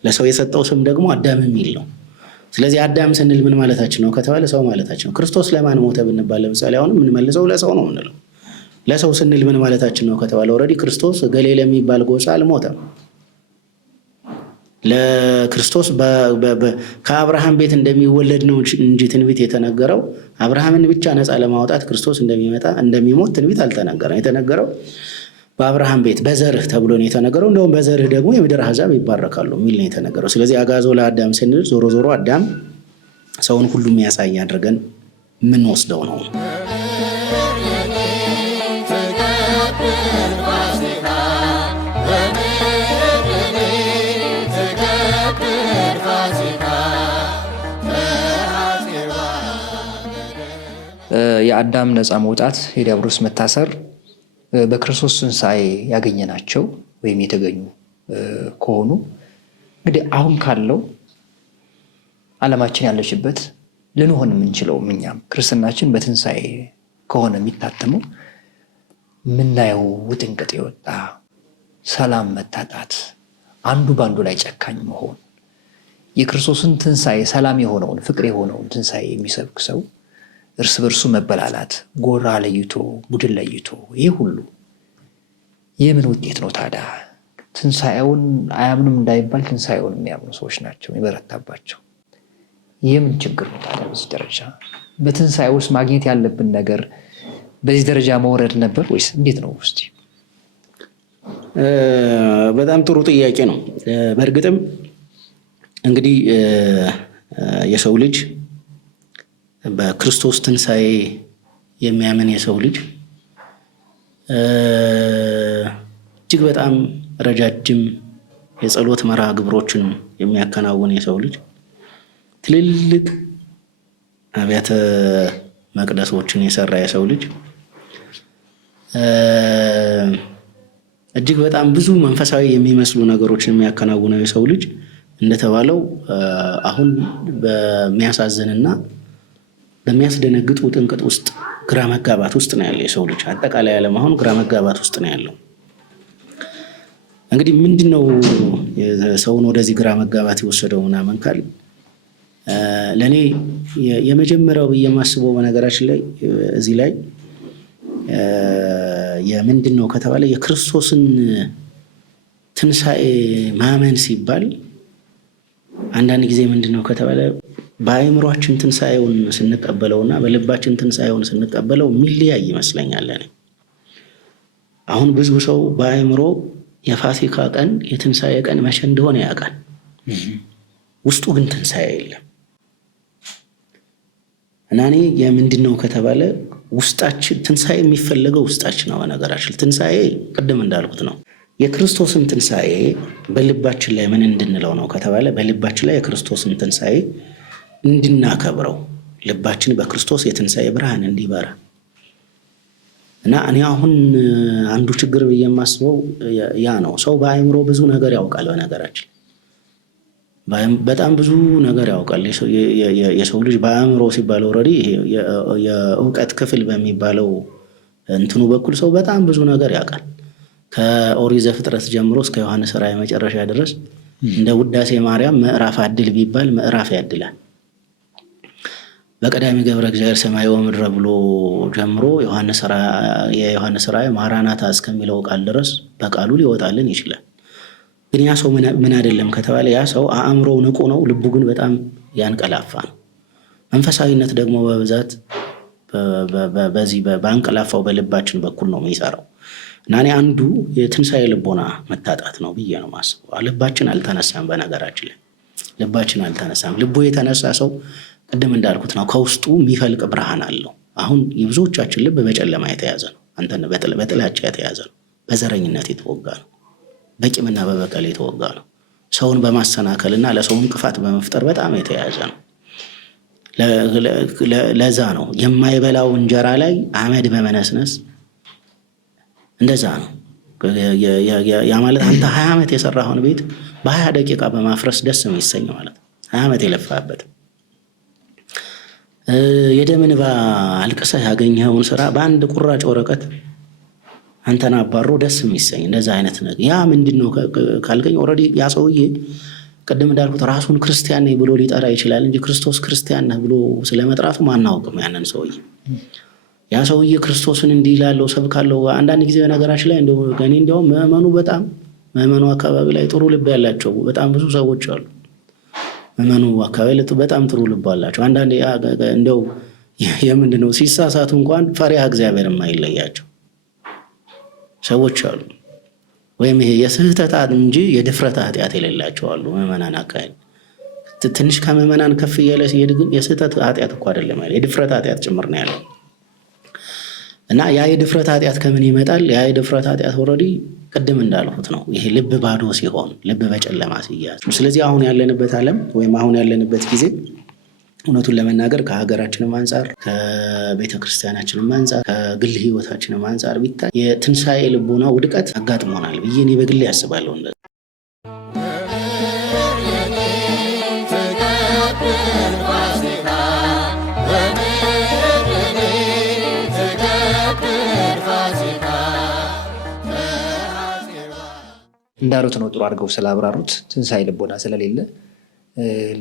ለሰው የሰጠው ስም ደግሞ አዳም የሚል ነው። ስለዚህ አዳም ስንል ምን ማለታችን ነው ከተባለ ሰው ማለታችን ነው። ክርስቶስ ለማን ሞተ ብንባል ለምሳሌ አሁን የምንመልሰው ለሰው ነው የምንለው። ለሰው ስንል ምን ማለታችን ነው ከተባለ ኦልሬዲ ክርስቶስ ገሌ ለሚባል ጎሳ አልሞተም። ለክርስቶስ ከአብርሃም ቤት እንደሚወለድ ነው እንጂ ትንቢት የተነገረው አብርሃምን ብቻ ነፃ ለማውጣት ክርስቶስ እንደሚመጣ እንደሚሞት ትንቢት አልተነገረም። የተነገረው በአብርሃም ቤት በዘርህ ተብሎ ነው የተነገረው። እንደውም በዘርህ ደግሞ የምድር አሕዛብ ይባረካሉ የሚል ነው የተነገረው። ስለዚህ አጋዞ ለአዳም ስንል ዞሮ ዞሮ አዳም ሰውን ሁሉ የሚያሳይ አድርገን የምንወስደው ነው። የአዳም ነፃ መውጣት፣ የዲያብሎስ መታሰር በክርስቶስ ትንሣኤ ያገኘናቸው ወይም የተገኙ ከሆኑ እንግዲህ አሁን ካለው ዓለማችን ያለችበት ልንሆን የምንችለው እኛም ክርስትናችን በትንሣኤ ከሆነ የሚታተመው ምናየው ውጥንቅጥ የወጣ ሰላም መታጣት፣ አንዱ በአንዱ ላይ ጨካኝ መሆን፣ የክርስቶስን ትንሣኤ ሰላም የሆነውን ፍቅር የሆነውን ትንሣኤ የሚሰብክ ሰው እርስ በርሱ መበላላት፣ ጎራ ለይቶ ቡድን ለይቶ ይህ ሁሉ የምን ውጤት ነው ታዲያ? ትንሣኤውን አያምኑም እንዳይባል ትንሣኤውን የሚያምኑ ሰዎች ናቸው የሚበረታባቸው። የምን ችግር ነው ታዲያ? በዚህ ደረጃ በትንሣኤ ውስጥ ማግኘት ያለብን ነገር በዚህ ደረጃ መውረድ ነበር ወይስ እንዴት ነው? እስቲ በጣም ጥሩ ጥያቄ ነው። በእርግጥም እንግዲህ የሰው ልጅ በክርስቶስ ትንሣኤ የሚያምን የሰው ልጅ እጅግ በጣም ረጃጅም የጸሎት መርሃ ግብሮችን የሚያከናውን የሰው ልጅ፣ ትልልቅ አብያተ መቅደሶችን የሰራ የሰው ልጅ፣ እጅግ በጣም ብዙ መንፈሳዊ የሚመስሉ ነገሮችን የሚያከናውነው የሰው ልጅ እንደተባለው አሁን በሚያሳዝንና በሚያስደነግጥ ውጥንቅጥ ውስጥ ግራ መጋባት ውስጥ ነው ያለው የሰው ልጅ። አጠቃላይ ዓለም አሁን ግራ መጋባት ውስጥ ነው ያለው። እንግዲህ ምንድን ነው ሰውን ወደዚህ ግራ መጋባት የወሰደው ምናምን ካል ለእኔ የመጀመሪያው ብዬ የማስበው በነገራችን ላይ እዚህ ላይ የምንድን ነው ከተባለ የክርስቶስን ትንሣኤ ማመን ሲባል አንዳንድ ጊዜ ምንድን ነው ከተባለ በአእምሯችን ትንሣኤውን ስንቀበለውና በልባችን ትንሣኤውን ስንቀበለው የሚለያይ ይመስለኛል። አሁን ብዙ ሰው በአእምሮ የፋሲካ ቀን የትንሣኤ ቀን መቼ እንደሆነ ያውቃል፣ ውስጡ ግን ትንሣኤ የለም። እና እኔ የምንድን ነው ከተባለ ውስጣችን ትንሣኤ የሚፈለገው ውስጣችን ነው። በነገራችን ትንሣኤ ቅድም እንዳልኩት ነው። የክርስቶስን ትንሣኤ በልባችን ላይ ምን እንድንለው ነው ከተባለ በልባችን ላይ የክርስቶስን ትንሣኤ እንድናከብረው፣ ልባችን በክርስቶስ የትንሣኤ ብርሃን እንዲበራ እና እኔ አሁን አንዱ ችግር ብዬ የማስበው ያ ነው። ሰው በአእምሮ ብዙ ነገር ያውቃል። በነገራችን በጣም ብዙ ነገር ያውቃል የሰው ልጅ በአእምሮ ሲባል ኦልሬዲ የእውቀት ክፍል በሚባለው እንትኑ በኩል ሰው በጣም ብዙ ነገር ያውቃል። ከኦሪት ዘፍጥረት ጀምሮ እስከ ዮሐንስ ራእይ መጨረሻ ድረስ እንደ ውዳሴ ማርያም ምዕራፍ አድል ቢባል ምዕራፍ ያድላል። በቀዳሚ ገብረ እግዚአብሔር ሰማይ ወምድረ ብሎ ጀምሮ የዮሐንስ ራእይ ማራናታ እስከሚለው ቃል ድረስ በቃሉ ሊወጣልን ይችላል። ግን ያ ሰው ምን አይደለም ከተባለ ያ ሰው አእምሮ ንቁ ነው፣ ልቡ ግን በጣም ያንቀላፋ ነው። መንፈሳዊነት ደግሞ በብዛት በዚህ በአንቀላፋው በልባችን በኩል ነው የሚሰራው እና እኔ አንዱ የትንሣኤ ልቦና መታጣት ነው ብዬ ነው የማስበው። ልባችን አልተነሳም። በነገራችን ላይ ልባችን አልተነሳም። ልቡ የተነሳ ሰው ቅድም እንዳልኩት ነው፣ ከውስጡ የሚፈልቅ ብርሃን አለው። አሁን የብዙዎቻችን ልብ በጨለማ የተያዘ ነው። አንተን በጥላቻ የተያዘ ነው። በዘረኝነት የተወጋ ነው። በቂምና በበቀል የተወጋ ነው። ሰውን በማሰናከልና ለሰው እንቅፋት በመፍጠር በጣም የተያዘ ነው። ለዛ ነው የማይበላው እንጀራ ላይ አመድ በመነስነስ እንደዛ ነው። ያ ማለት አንተ 20 ዓመት የሰራኸውን ቤት በ20 ደቂቃ በማፍረስ ደስ የሚሰኝ ማለት ነው። 20 ዓመት የለፋበት የደም እንባ አልቅሰህ ያገኘኸውን ስራ በአንድ ቁራጭ ወረቀት አንተን አባሮ ደስ የሚሰኝ እንደዛ አይነት ነገር። ያ ምንድነው ካልገኝ ኦልሬዲ ያ ሰውዬ ቅድም እንዳልኩት ራሱን ክርስቲያን ነኝ ብሎ ሊጠራ ይችላል እንጂ ክርስቶስ ክርስቲያን ነህ ብሎ ስለመጥራቱ ማናውቅም። ያንን ሰውዬ ያ ሰውዬ ክርስቶስን እንዲህ ይላለው ሰብካለው። አንዳንድ ጊዜ በነገራችን ላይ እንደው ምዕመኑ አካባቢ ላይ ጥሩ ልብ ያላቸው በጣም ብዙ ሰዎች አሉ። ምዕመኑ አካባቢ ላይ በጣም ጥሩ ልብ አላቸው። አንዳንዴ እንደው የምንድነው ሲሳሳቱ እንኳን ፈሪሃ እግዚአብሔር የማይለያቸው ሰዎች አሉ። ወይም ይሄ የስህተት እንጂ የድፍረት ኃጢአት የሌላቸው አሉ። ምዕመናን አካባቢ ትንሽ ከምዕመናን ከፍ እያለ ሲሄድ ግን የስህተት ኃጢአት እኮ አይደለም ያለ የድፍረት ኃጢአት ጭምር ነው ያለው። እና ያ የድፍረት ኃጢአት ከምን ይመጣል? ያ የድፍረት ኃጢአት ኦልሬዲ ቅድም እንዳልኩት ነው። ይሄ ልብ ባዶ ሲሆን፣ ልብ በጨለማ ሲያዝ። ስለዚህ አሁን ያለንበት ዓለም ወይም አሁን ያለንበት ጊዜ እውነቱን ለመናገር ከሀገራችንም አንጻር ከቤተ ክርስቲያናችንም አንጻር ከግል ሕይወታችንም አንጻር ቢታይ የትንሣኤ ልቦና ውድቀት አጋጥሞናል ብዬ እኔ በግሌ ያስባለሁ። እንዳሉት ነው ጥሩ አድርገው ስላብራሩት። ትንሣኤ ልቦና ስለሌለ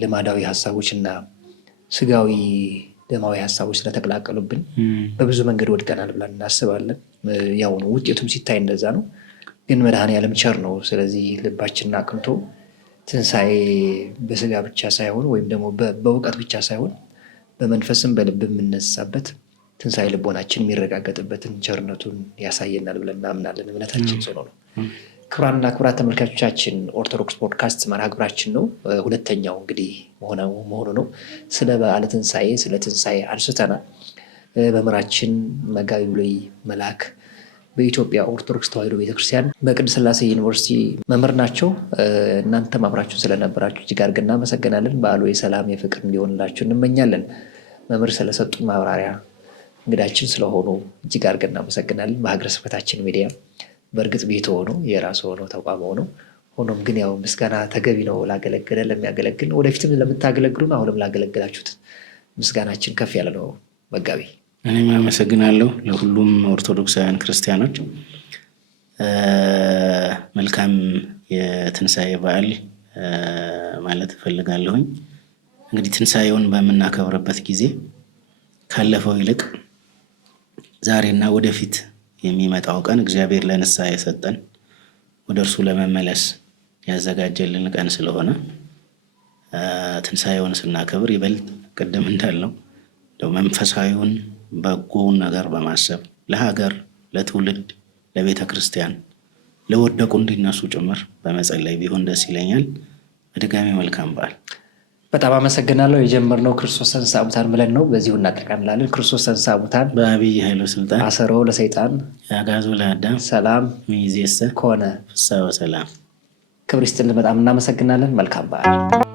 ልማዳዊ ሀሳቦችና ስጋዊ ደማዊ ሀሳቦች ስለተቀላቀሉብን በብዙ መንገድ ወድቀናል ብለን እናስባለን። ያው ነው ውጤቱም ሲታይ እንደዛ ነው። ግን መድኃኔዓለም ቸር ነው። ስለዚህ ልባችንን አቅንቶ ትንሣኤ በስጋ ብቻ ሳይሆን ወይም ደግሞ በእውቀት ብቻ ሳይሆን በመንፈስም በልብ የምነሳበት ትንሣኤ ልቦናችን የሚረጋገጥበትን ቸርነቱን ያሳየናል ብለን እናምናለን። እምነታችን ጽኑ ነው። ክቡራንና ክቡራት ተመልካቾቻችን ኦርቶዶክስ ፖድካስት መርሃ ግብራችን ነው። ሁለተኛው እንግዲህ መሆኑ ነው። ስለ በዓለ ትንሣኤ ስለ ትንሣኤ አንስተናል። መምህራችን መጋቢ ብሉይ መልአክ በኢትዮጵያ ኦርቶዶክስ ተዋሕዶ ቤተክርስቲያን በቅድስት ሥላሴ ዩኒቨርሲቲ መምህር ናቸው። እናንተም አብራችሁን ስለነበራችሁ እጅግ አድርገን እናመሰግናለን። በዓሉ የሰላም የፍቅር እንዲሆንላችሁ እንመኛለን። መምህር ስለሰጡን ማብራሪያ እንግዳችን ስለሆኑ እጅግ አድርገን እናመሰግናለን። በሀገረ ስብከታችን ሚዲያ በእርግጥ ቤት ሆኖ የራሱ ሆኖ ተቋም ሆኖ ሆኖም ግን ያው ምስጋና ተገቢ ነው። ላገለገለ ለሚያገለግል ወደፊትም ለምታገለግሉን አሁንም ላገለግላችሁት ምስጋናችን ከፍ ያለ ነው። መጋቢ እኔም አመሰግናለሁ። ለሁሉም ኦርቶዶክሳውያን ክርስቲያኖች መልካም የትንሣኤ በዓል ማለት እፈልጋለሁኝ። እንግዲህ ትንሣኤውን በምናከብርበት ጊዜ ካለፈው ይልቅ ዛሬና ወደፊት የሚመጣው ቀን እግዚአብሔር ለንስሐ የሰጠን ወደ እርሱ ለመመለስ ያዘጋጀልን ቀን ስለሆነ ትንሣኤውን ስናከብር ይበልጥ ቅድም እንዳልነው መንፈሳዊውን በጎውን ነገር በማሰብ ለሀገር፣ ለትውልድ፣ ለቤተ ክርስቲያን ለወደቁ እንዲነሱ ጭምር በመጸለይ ቢሆን ደስ ይለኛል። በድጋሚ መልካም በዓል። በጣም አመሰግናለሁ። የጀመርነው ክርስቶስ ተንሥአ እሙታን ብለን ነው። በዚሁ እናጠቃልላለን። ክርስቶስ ተንሥአ እሙታን በዐቢይ ኃይሉ ሥልጣን አሰሮ ለሰይጣን ያጋዞ ለአዳም ሰላም ሚዜሰ ኮነ ፍስሐ ወሰላም። ክብር ይስጥልን። በጣም እናመሰግናለን። መልካም በዓል።